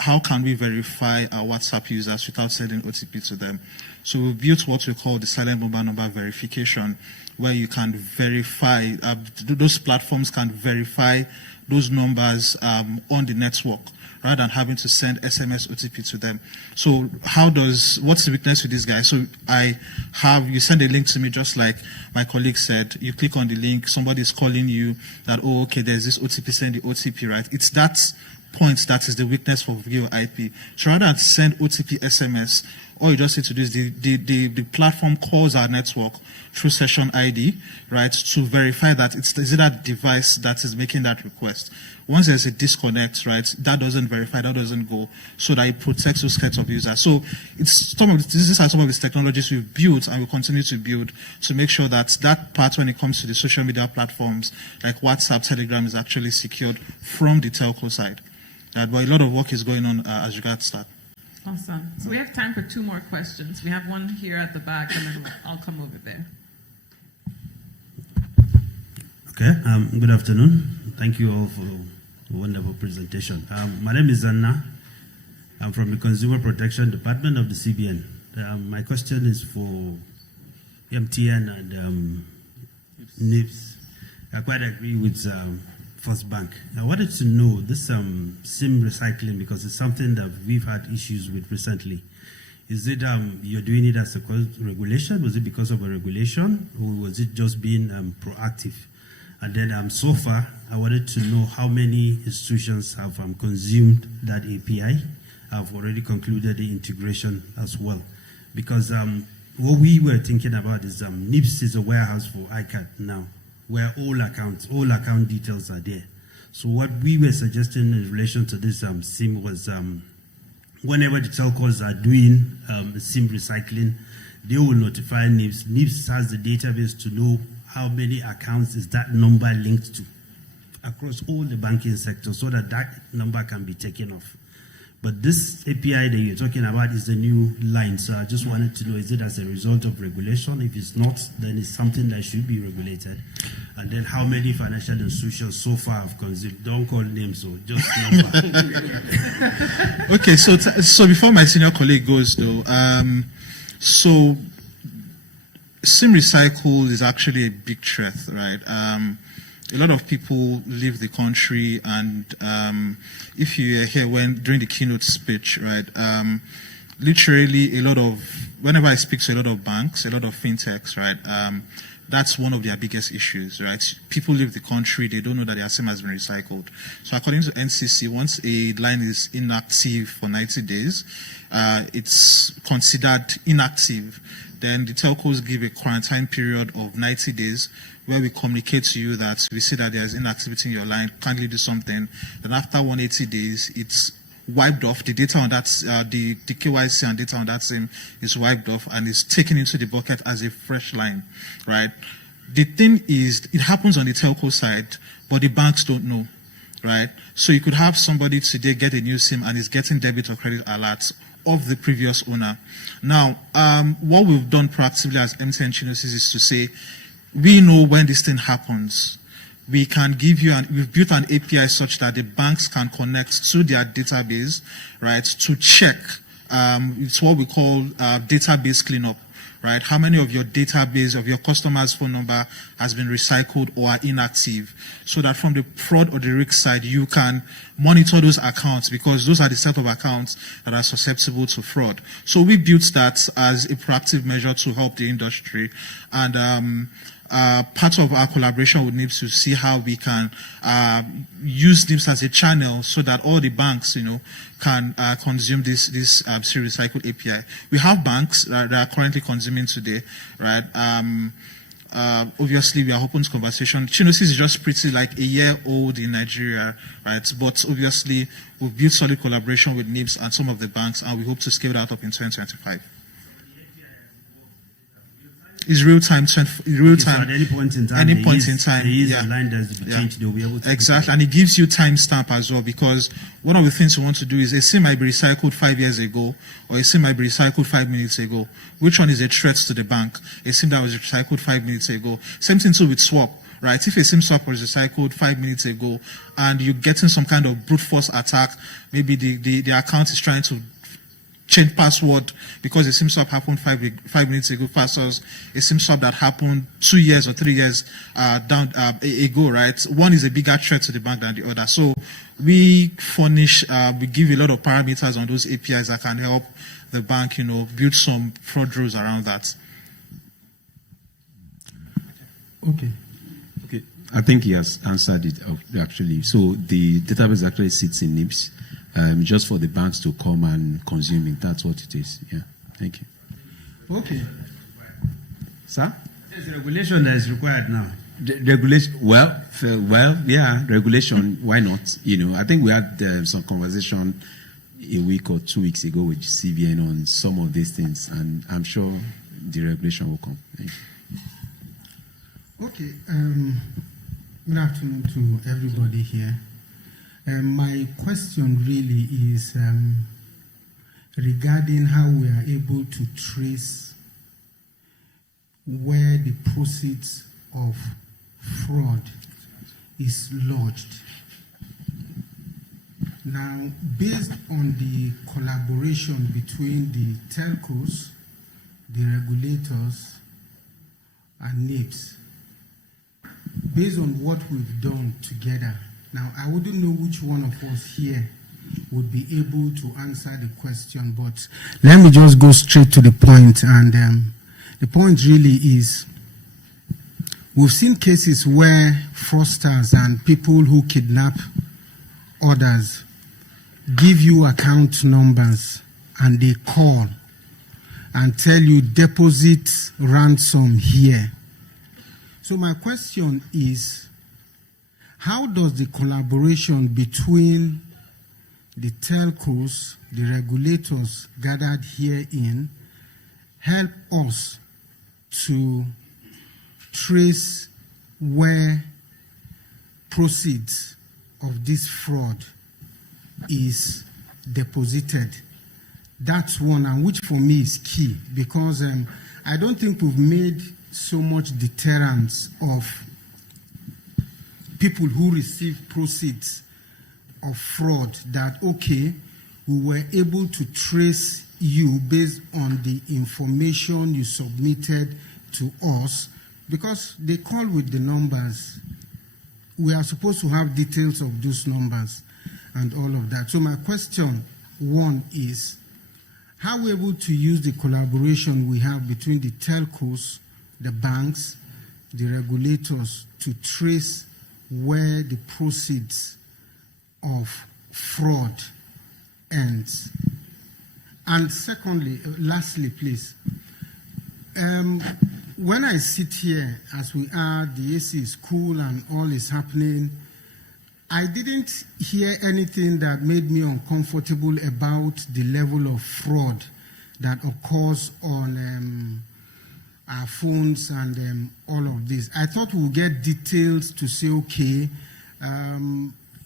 how can we verify our WhatsApp users without sending OTP to them? So we built what we call the silent mobile number verification, where you can verify, those platforms can verify those numbers on the network, rather than having to send SMS OTP to them. So what's the weakness with this guy? So you send a link to me just like my colleague said, you click on the link, somebody's calling you that, oh, okay, there's this OTP, send the OTP, right? It's that point that is the weakness for VoIP. So rather than send OTP SMS, all you just need to do is the platform calls our network through session ID, right, to verify that is it that device that is making that request. Once there's a disconnect, right, that doesn't verify, that doesn't go, so that it protects those kinds of users. So these are some of these technologies we've built and we continue to build to make sure that that part, when it comes to the social media platforms like WhatsApp, Telegram, is actually secured from the telco side. But a lot of work is going on as regards that. Awesome. So we have time for 2 more questions. We have one here at the back, and then I'll come over there. Okay. Good afternoon. Thank you all for a wonderful presentation. My name is Anna. I'm from the Consumer Protection Department of the CBN. My question is for MTN and NIPS. I quite agree with First Bank. I wanted to know this SIM recycling, because it's something that we've had issues with recently. Is it you're doing it as a regulation? Was it because of a regulation, or was it just being proactive? And then so far, I wanted to know how many institutions have consumed that API. I've already concluded the integration as well, because what we were thinking about is NIPS is a warehouse for ICAT now, where all account details are there. So what we were suggesting in relation to this SIM was whenever the telcos are doing SIM recycling, they will notify NIPS. NIPS has the database to know how many accounts is that number linked to across all the banking sector, so that number can be taken off. But this API that you're talking about is a new line. So I just wanted to know, is it as a result of regulation? If it's not, then it's something that should be regulated. And then how many financial institutions so far have consumed? Don't call names, so just number. Okay, so before my senior colleague goes though, so SIM recycle is actually a big threat, right? A lot of people leave the country, and if you were here during the keynote speech, right, literally whenever I speak to a lot of banks, a lot of fintechs, right, that's one of their biggest issues, right? People leave the country, they don't know that their SIM has been recycled. So according to NCC, once a line is inactive for 90 days, it's considered inactive. Then the telcos give a quarantine period of 90 days where we communicate to you that we see that there's inactivity in your line, kindly do something. Then after 180 days, it's wiped off. The data on that, the KYC and data on that SIM is wiped off and is taken into the bucket as a fresh line, right? The thing is, it happens on the telco side, but the banks don't know, right? So you could have somebody today get a new SIM and is getting debit or credit alerts of the previous owner. Now, what we've done proactively as MTN Chinos is to say, we know when this thing happens. We can give you we've built an API such that the banks can connect to their database, right, to check. It's what we call database cleanup, right? How many of your database, of your customer's phone number has been recycled or are inactive, so that from the fraud or the risk side, you can monitor those accounts, because those are the set of accounts that are susceptible to fraud. So we built that as a proactive measure to help the industry. And part of our collaboration with NIPS to see how we can use NIPS as a channel so that all the banks, can consume this recycled API. We have banks that are currently consuming today, right? Obviously, we are open to conversation. Chinosis is just pretty like a year old in Nigeria, right? But obviously, we've built solid collaboration with NIPS and some of the banks, and we hope to scale that up in 2025. It's real time. So at any point in time, there is a line that's to be changed. They'll be able to exactly, and it gives you timestamp as well, because one of the things we want to do is a SIM might be recycled 5 years ago, or a SIM might be recycled 5 minutes ago. Which one is a threat to the bank? A SIM that was recycled 5 minutes ago. Same thing too with swap, right? If a SIM swap was recycled 5 minutes ago, and you're getting some kind of brute force attack, maybe the account is trying to change password because a SIM swap happened 5 minutes ago versus a SIM swap that happened 2 years or 3 years ago, right? One is a bigger threat to the bank than the other. So we furnish, we give a lot of parameters on those APIs that can help the bank, build some fraud rules around that. Okay. I think he has answered it actually. So the database actually sits in NIPS. Just for the banks to come and consume it. That's what it is. Yeah. Thank you. Okay. Sir? There's a regulation that is required now. Regulation? Well, yeah, regulation. Why not? I think we had some conversation a week or 2 weeks ago with CBN on some of these things, and I'm sure the regulation will come. Thank you. Okay. Good afternoon to everybody here. My question really is regarding how we are able to trace where the proceeds of fraud is lodged. Now, based on the collaboration between the telcos, the regulators, and NIPS, based on what we've done together, now, I wouldn't know which one of us here would be able to answer the question, but let me just go straight to the point. And the point really is, we've seen cases where fraudsters and people who kidnap others give you account numbers and they call and tell you deposit ransom here. So my question is, how does the collaboration between the telcos, the regulators gathered herein, help us to trace where proceeds of this fraud is deposited? That's one, and which for me is key, because I don't think we've made so much deterrence of people who receive proceeds of fraud that, okay, we were able to trace you based on the information you submitted to us, because they call with the numbers. We are supposed to have details of those numbers and all of that. So my question, one, is how are we able to use the collaboration we have between the telcos, the banks, the regulators to trace where the proceeds of fraud ends? And secondly, lastly, please, when I sit here, as we are, the AC is cool and all is happening, I didn't hear anything that made me uncomfortable about the level of fraud that occurs on our phones and all of this. I thought we'll get details to say, okay,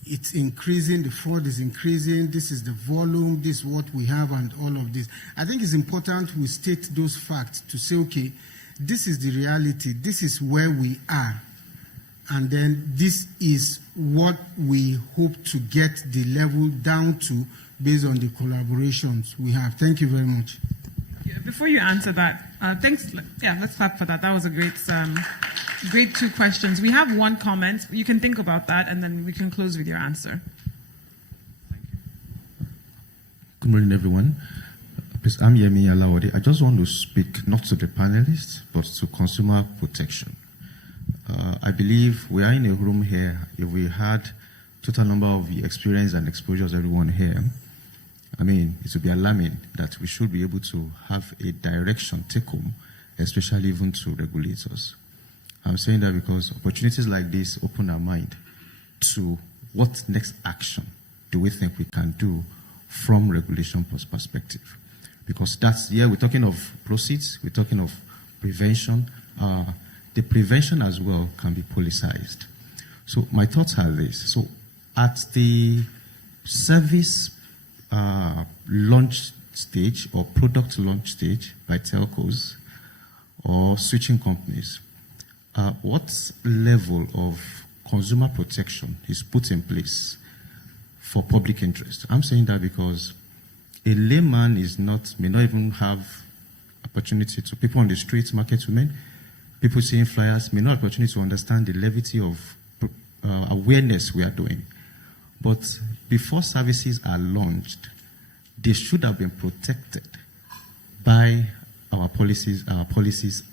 it's increasing, the fraud is increasing, this is the volume, this is what we have, and all of this. I think it's important we state those facts to say, okay, this is the reality, this is where we are, and then this is what we hope to get the level down to based on the collaborations we have. Thank you very much. Before you answer that, thanks. Yeah, let's clap for that. That was a great 2 questions. We have 1 comment. You can think about that, and then we can close with your answer. Good morning, everyone. Please, I'm Yemi Alawode. I just want to speak not to the panelists, but to consumer protection. I believe we are in a room here. If we had total number of experience and exposures everyone here, I mean, it would be alarming that we should be able to have a direction take home, especially even to regulators. I'm saying that because opportunities like this open our mind to what next action do we think we can do from regulation perspective. Because that's, yeah, we're talking of proceeds, we're talking of prevention. The prevention as well can be politicized. So my thoughts are this. So at the service launch stage or product launch stage by telcos or switching companies, what level of consumer protection is put in place for public interest? I'm saying that because a layman may not even have opportunity to, people on the streets, market women, people seeing flyers may not have opportunity to understand the levity of awareness we are doing. But before services are launched, they should have been protected by our policies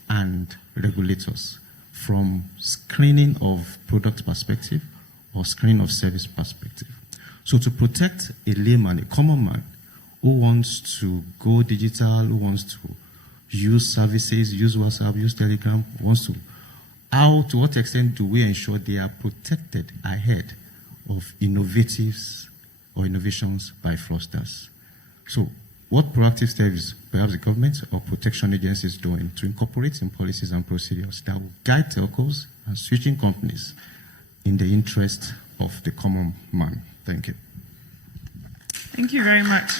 and regulators from screening of product perspective or screening of service perspective. So to protect a layman, a common man, who wants to go digital, who wants to use services, use WhatsApp, use Telegram, to what extent do we ensure they are protected ahead of innovations by fraudsters? So what proactive steps perhaps the government or protection agencies doing to incorporate in policies and procedures that will guide telcos and switching companies in the interest of the common man? Thank you. Thank you very much.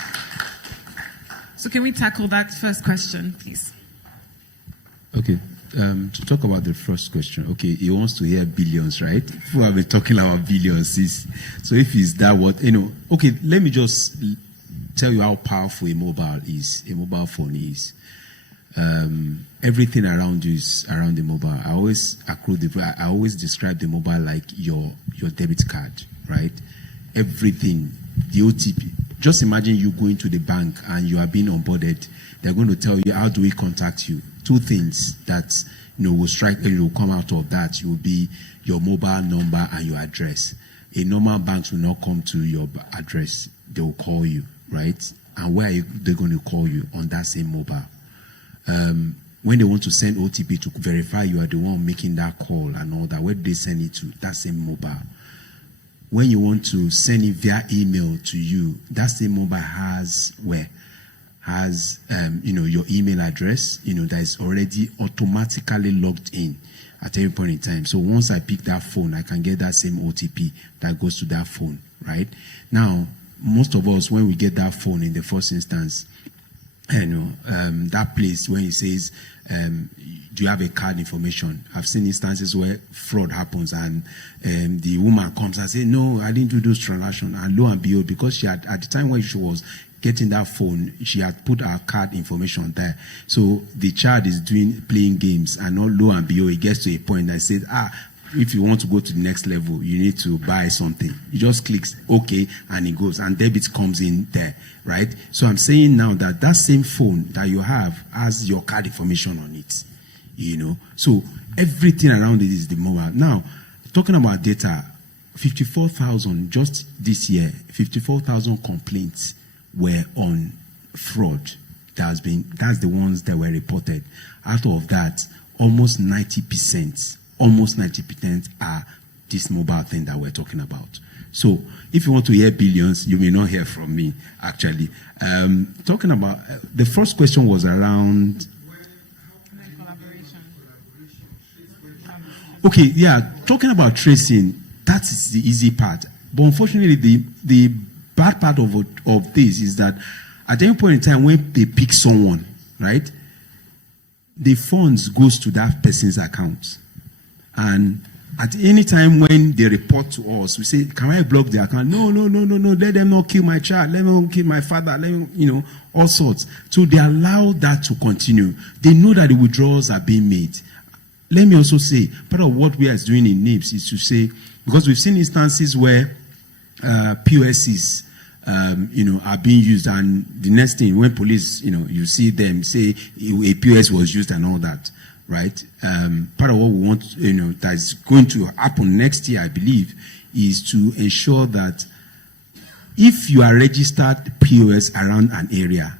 So can we tackle that first question, please? Okay. To talk about the first question, okay, he wants to hear billions, right? People have been talking about billions. So if it's that okay, let me just tell you how powerful a mobile phone is. Everything around you is around the mobile. I always describe the mobile like your debit card, right? Everything, the OTP. Just imagine you going to the bank and you are being onboarded. They're going to tell you, how do we contact you? 2 things that will strike and will come out of that. It will be your mobile number and your address. A normal bank will not come to your address. They will call you, right? And where are they going to call you? On that same mobile. When they want to send OTP to verify you are the one making that call and all that, where do they send it to? That same mobile. When you want to send it via email to you, that same mobile has your email address, that is already automatically logged in at every point in time. So once I pick that phone, I can get that same OTP that goes to that phone, right? Now, most of us, when we get that phone in the first instance, that place when it says, do you have a card information? I've seen instances where fraud happens and the woman comes and says, no, I didn't do those transactions. And lo and behold, because she had, at the time when she was getting that phone, she had put her card information there. So the child is playing games, and lo and behold, it gets to a point that says, if you want to go to the next level, you need to buy something. You just click OK, and it goes, and debit comes in there, right? So I'm saying now that same phone that you have has your card information on it, So everything around it is the mobile. Now, talking about data, 54,000 just this year, 54,000 complaints were on fraud. That's the ones that were reported. Out of that, almost 90% are this mobile thing that we're talking about. So if you want to hear billions, you may not hear from me, actually. Talking about, the first question was around... Okay, yeah, talking about tracing, that is the easy part. But unfortunately, the bad part of this is that at any point in time when they pick someone, right, the funds goes to that person's account. And at any time when they report to us, we say, can I block the account? No, let them not kill my child, let them not kill my father, let them, all sorts. So they allow that to continue. They know that the withdrawals are being made. Let me also say, part of what we are doing in NIPS is to say, because we've seen instances where POSs, are being used, and the next thing, when police, you see them say a POS was used and all that, right? Part of what we want, that is going to happen next year, I believe, is to ensure that if you are registered POS around an area,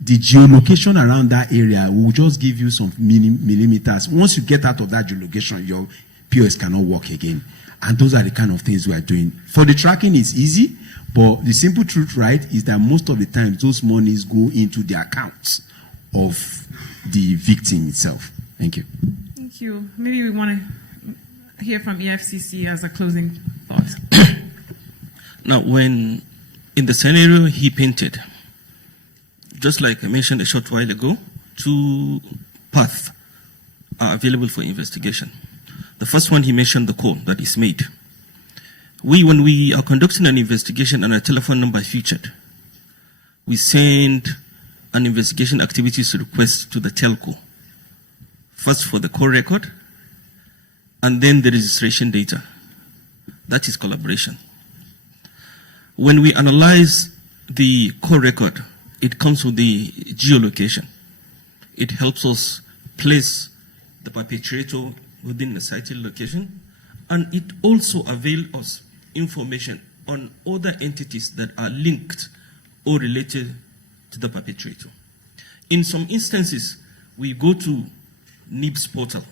the geolocation around that area will just give you some millimeters. Once you get out of that geolocation, your POS cannot work again. And those are the kind of things we are doing. For the tracking, it's easy, but the simple truth, right, is that most of the time, those monies go into the accounts of the victim itself. Thank you. Thank you. Maybe we want to hear from EFCC as a closing thought. Now, when in the scenario he painted, just like I mentioned a short while ago, 2 paths are available for investigation. The first one, he mentioned the call that is made. When we are conducting an investigation and a telephone number featured, we send an investigation activities request to the telco. First for the call record, and then the registration data. That is collaboration. When we analyze the call record, it comes with the geolocation. It helps us place the perpetrator within a cited location, and it also avails us information on other entities that are linked or related to the perpetrator. In some instances, we go to NIPS portal.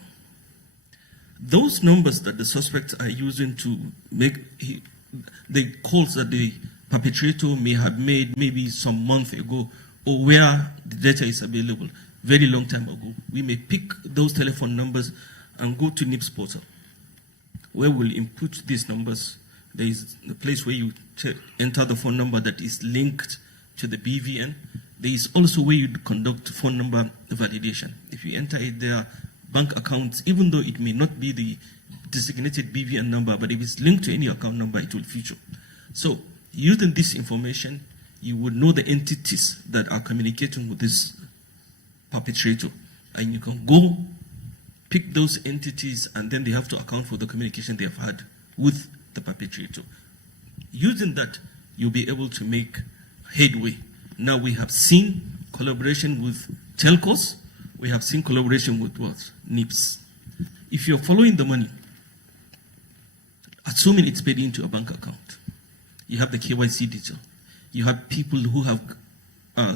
Those numbers that the suspects are using to make the calls that the perpetrator may have made maybe some month ago, or where the data is available very long time ago, we may pick those telephone numbers and go to NIPS portal, where we'll input these numbers. There is the place where you enter the phone number that is linked to the BVN. There is also where you conduct phone number validation. If you enter it, there are bank accounts, even though it may not be the designated BVN number, but if it's linked to any account number, it will feature. So using this information, you would know the entities that are communicating with this perpetrator, and you can go pick those entities, and then they have to account for the communication they have had with the perpetrator. Using that, you'll be able to make headway. Now we have seen collaboration with telcos, we have seen collaboration with what? NIPS. If you're following the money, assuming it's paid into a bank account, you have the KYC detail. You have people who have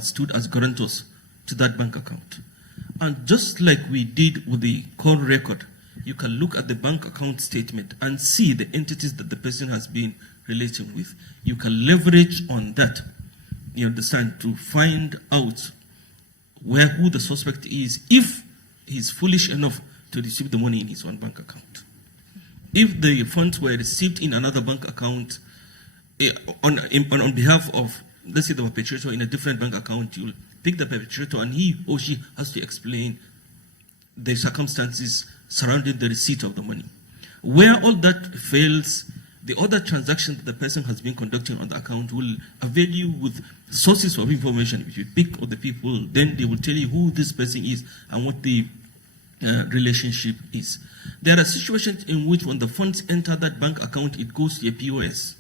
stood as guarantors to that bank account. And just like we did with the call record, you can look at the bank account statement and see the entities that the person has been relating with. You can leverage on that, you understand, to find out who the suspect is, if he's foolish enough to receive the money in his own bank account. If the funds were received in another bank account on behalf of, let's say, the perpetrator in a different bank account, you'll pick the perpetrator and he or she has to explain the circumstances surrounding the receipt of the money. Where all that fails, the other transaction that the person has been conducting on the account will avail you with sources of information. If you pick all the people, then they will tell you who this person is and what the relationship is. There are situations in which when the funds enter that bank account, it goes to a POS.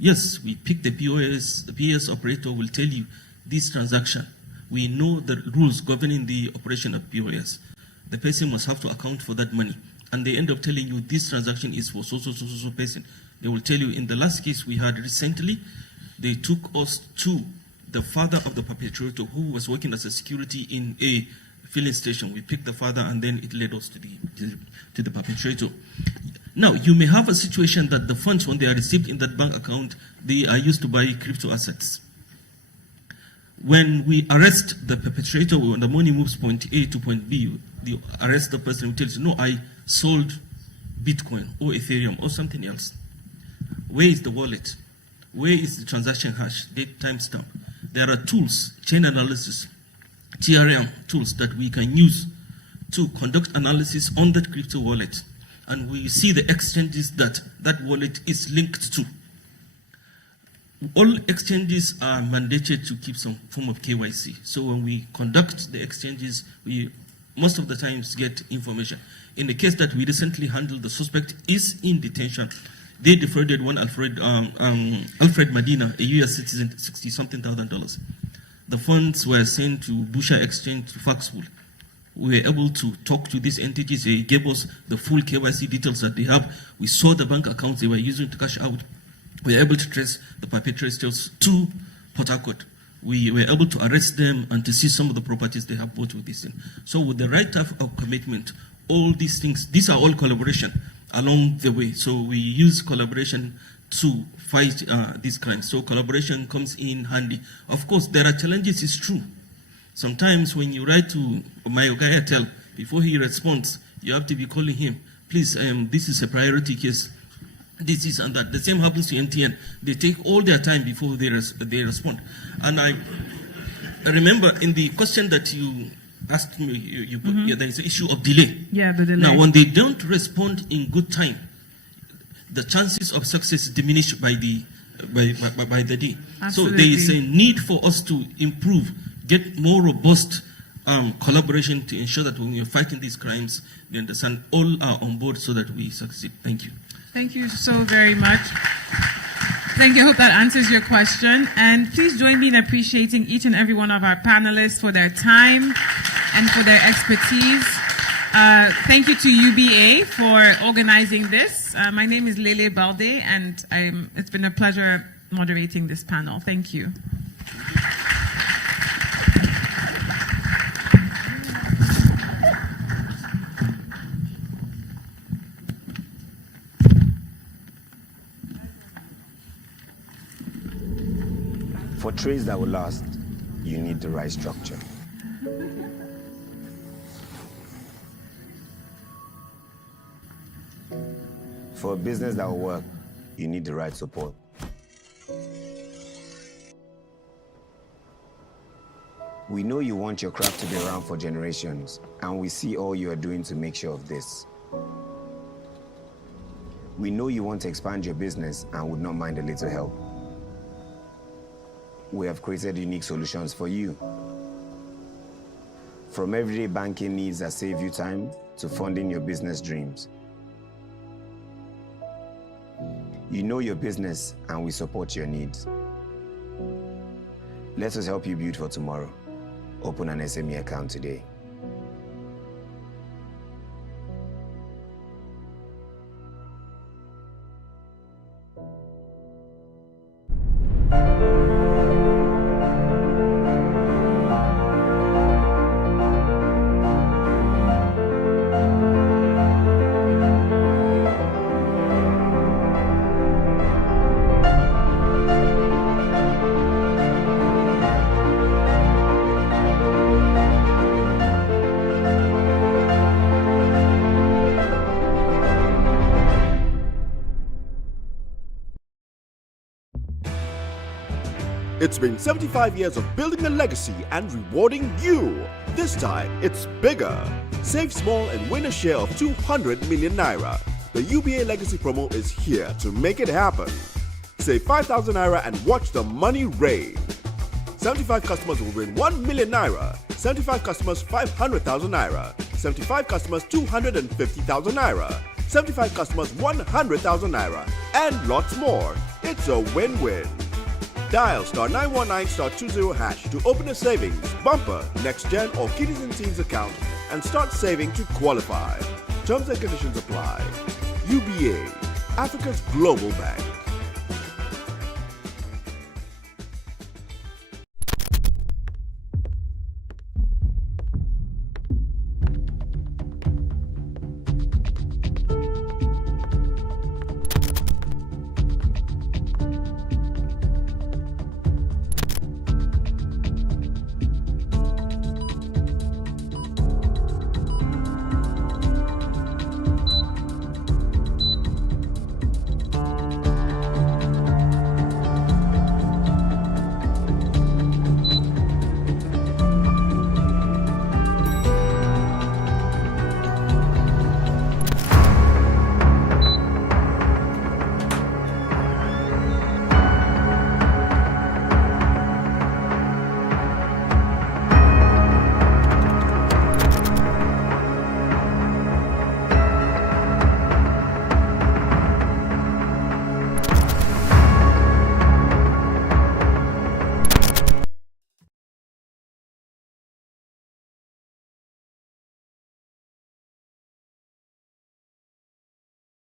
Yes, we pick the POS. The POS operator will tell you this transaction. We know the rules governing the operation of POS. The person must have to account for that money. And they end up telling you this transaction is for so person. They will tell you, in the last case we had recently, they took us to the father of the perpetrator who was working as a security in a filling station. We picked the father and then it led us to the perpetrator. Now, you may have a situation that the funds, when they are received in that bank account, they are used to buy crypto assets. When we arrest the perpetrator, when the money moves point A to point B, the arrest the person who tells you, no, I sold Bitcoin or Ethereum or something else. Where is the wallet? Where is the transaction hash, date, timestamp? There are tools, chain analysis, TRM tools that we can use to conduct analysis on that crypto wallet. And we see the exchanges that that wallet is linked to. All exchanges are mandated to keep some form of KYC. So when we conduct the exchanges, we most of the times get information. In the case that we recently handled, the suspect is in detention. They defrauded one Alfred Medina, a US citizen, $60-something thousand. The funds were sent to Busha Exchange to Faxful. We were able to talk to these entities. They gave us the full KYC details that they have. We saw the bank accounts they were using to cash out. We were able to trace the perpetrators to Port Harcourt. We were able to arrest them and to see some of the properties they have bought with this thing. So with the right type of commitment, all these things, these are all collaboration along the way. So we use collaboration to fight these crimes. So collaboration comes in handy. Of course, there are challenges, it's true. Sometimes when you write to my guy Airtel, before he responds, you have to be calling him. Please, this is a priority case. This is and that. The same happens to MTN. They take all their time before they respond. And I remember in the question that you asked me, you put, yeah, there is an issue of delay. Yeah, the delay. Now, when they don't respond in good time, the chances of success diminish by the day. Absolutely. So there is a need for us to improve, get more robust collaboration to ensure that when we are fighting these crimes, we understand all are on board so that we succeed. Thank you. Thank you so very much. Thank you. I hope that answers your question. And please join me in appreciating each and every one of our panelists for their time and for their expertise. Thank you to UBA for organizing this. My name is Lele Balde, and it's been a pleasure moderating this panel. Thank you. For trades that will last, you need the right structure. For a business that will work, you need the right support. We know you want your craft to be around for generations, and we see all you are doing to make sure of this. We know you want to expand your business and would not mind a little help. We have created unique solutions for you. From everyday banking needs that save you time to funding your business dreams. You know your business and we support your needs. Let us help you build for tomorrow. Open an SME account today. It's been 75 years of building a legacy and rewarding you. This time, it's bigger. Save small and win a share of 200 million naira. The UBA Legacy promo is here to make it happen. Save 5,000 naira and watch the money rain. 75 customers will win 1 million naira. 75 customers 500,000 naira. 75 customers 250,000 naira. 75 customers 100,000 naira. And lots more. It's a win-win. Dial *919*20# to open a savings, bumper, next gen or 𝐘𝐨𝐿 account and start saving to qualify. Terms and conditions apply. UBA, Africa's global bank.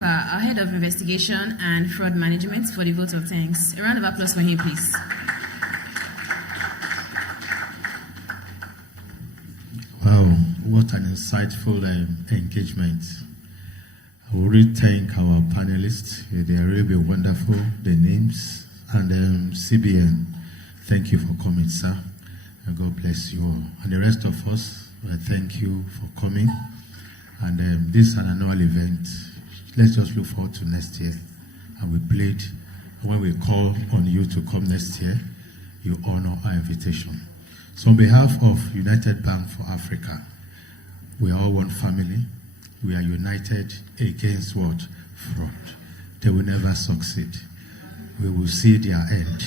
our head of investigation and fraud management, for the vote of thanks. A round of applause for him, please. Wow, what an insightful engagement. I will really thank our panelists. They are really wonderful, the names, and CBN. Thank you for coming, sir. And God bless you all. And the rest of us, thank you for coming. And this is an annual event. Let's just look forward to next year. And we played, when we call on you to come next year, you honor our invitation. So on behalf of United Bank for Africa, we are all one family. We are united against what? Fraud. They will never succeed. We will see their end.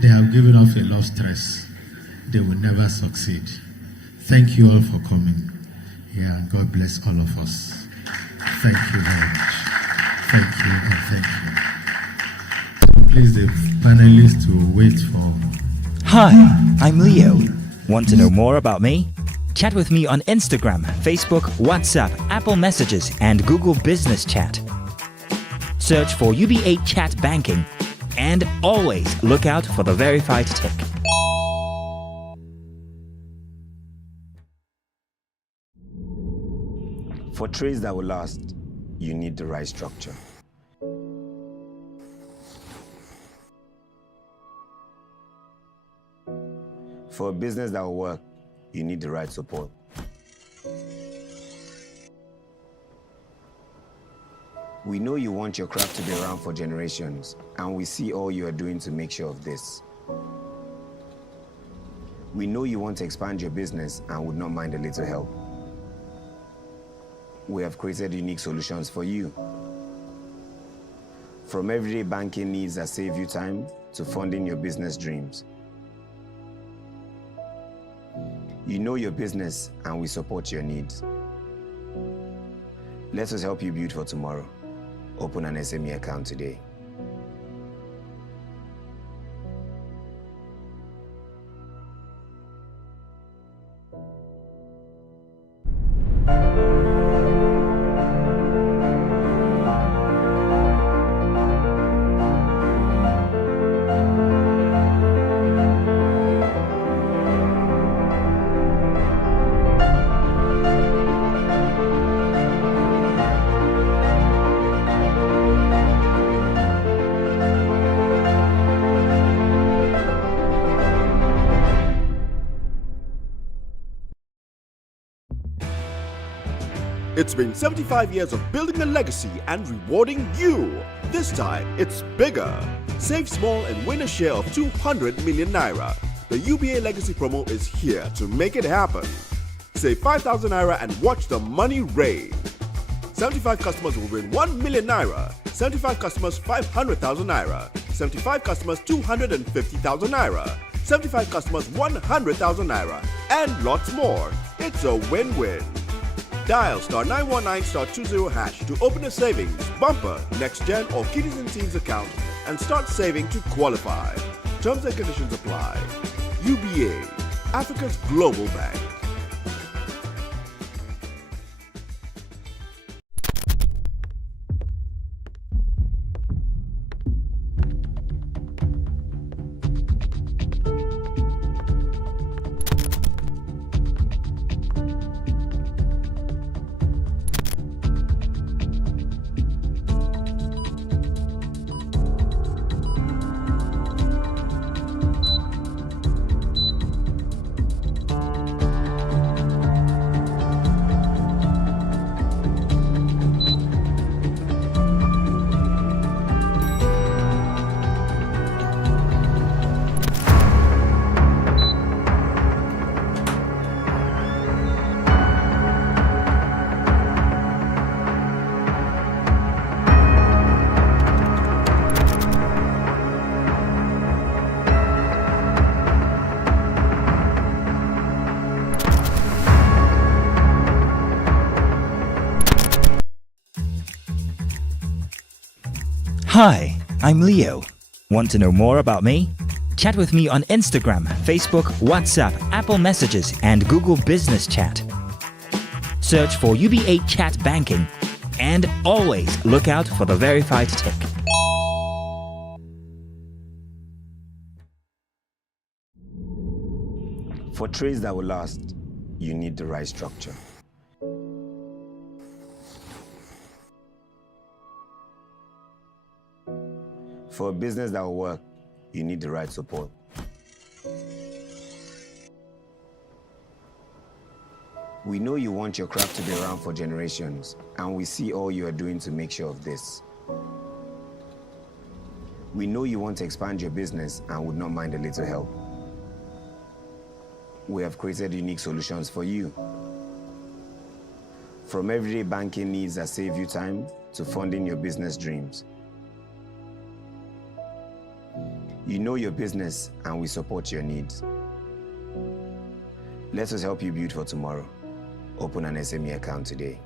They have given us a lot of stress. They will never succeed. Thank you all for coming. Yeah, and God bless all of us. Thank you very much. Thank you and thank you. So please, the panelists will wait for... Hi, I'm Leo. Want to know more about me? Chat with me on Instagram, Facebook, WhatsApp, Apple Messages, and Google Business Chat. Search for UBA Chat Banking, and always look out for the verified tick. For trades that will last, you need the right structure. For a business that will work, you need the right support. We know you want your craft to be around for generations, and we see all you are doing to make sure of this. We know you want to expand your business and would not mind a little help. We have created unique solutions for you. From everyday banking needs that save you time to funding your business dreams. You know your business and we support your needs. Let us help you build for tomorrow. Open an SME account today. It's been 75 years of building a legacy and rewarding you. This time, it's bigger. Save small and win a share of 200 million naira. The UBA Legacy promo is here to make it happen. Save 5,000 naira and watch the money rain. 75 customers will win 1 million naira. 75 customers 500,000 naira. 75 customers 250,000 naira. 75 customers 100,000 naira. And lots more. It's a win-win. Dial *919*20# to open a savings, bumper, next gen or 𝐘𝐨𝐿 account and start saving to qualify. Terms and conditions apply. UBA, Africa's global bank. Hi, I'm Leo. Want to know more about me? Chat with me on Instagram, Facebook, WhatsApp, Apple Messages, and Google Business Chat. Search for UBA Chat Banking, And always look out for the verified tick. For trades that will last, you need the right structure. For a business that will work, you need the right support. We know you want your craft to be around for generations, and we see all you are doing to make sure of this. We know you want to expand your business and would not mind a little help. We have created unique solutions for you. From everyday banking needs that save you time to funding your business dreams. You know your business and we support your needs. Let us help you build for tomorrow. Open an SME account today.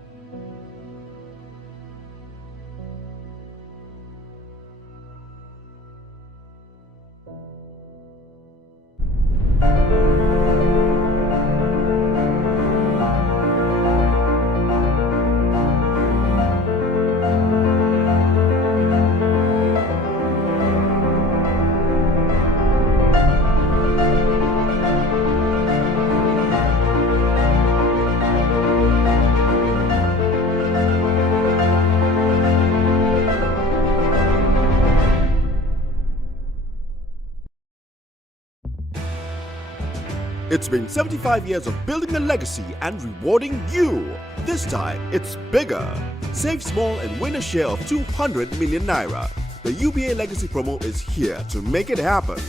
It's been 75 years of building a legacy and rewarding you. This time, it's bigger. Save small and win a share of 200 million naira. The UBA Legacy promo is here to make it happen.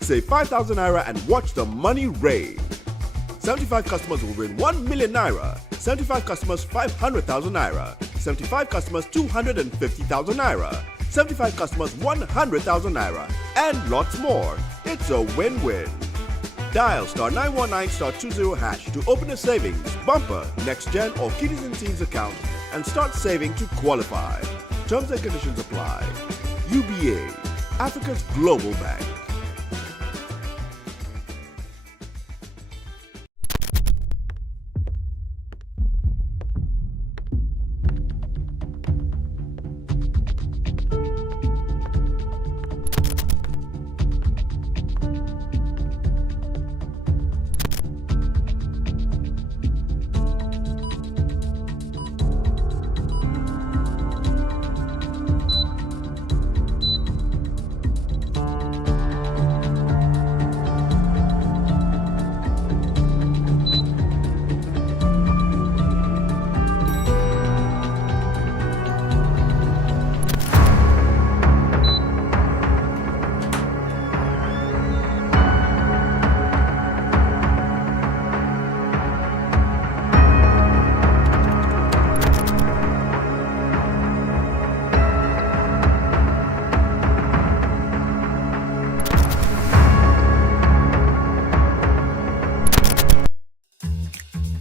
Save 5,000 naira and watch the money rain. 75 customers will win 1 million naira. 75 customers 500,000 naira. 75 customers 250,000 naira. 75 customers 100,000 naira. And lots more. It's a win-win. Dial *919*20# to open a savings, bumper, next gen or 𝐘𝐨𝐿 account and start saving to qualify. Terms and conditions apply. UBA, Africa's global bank.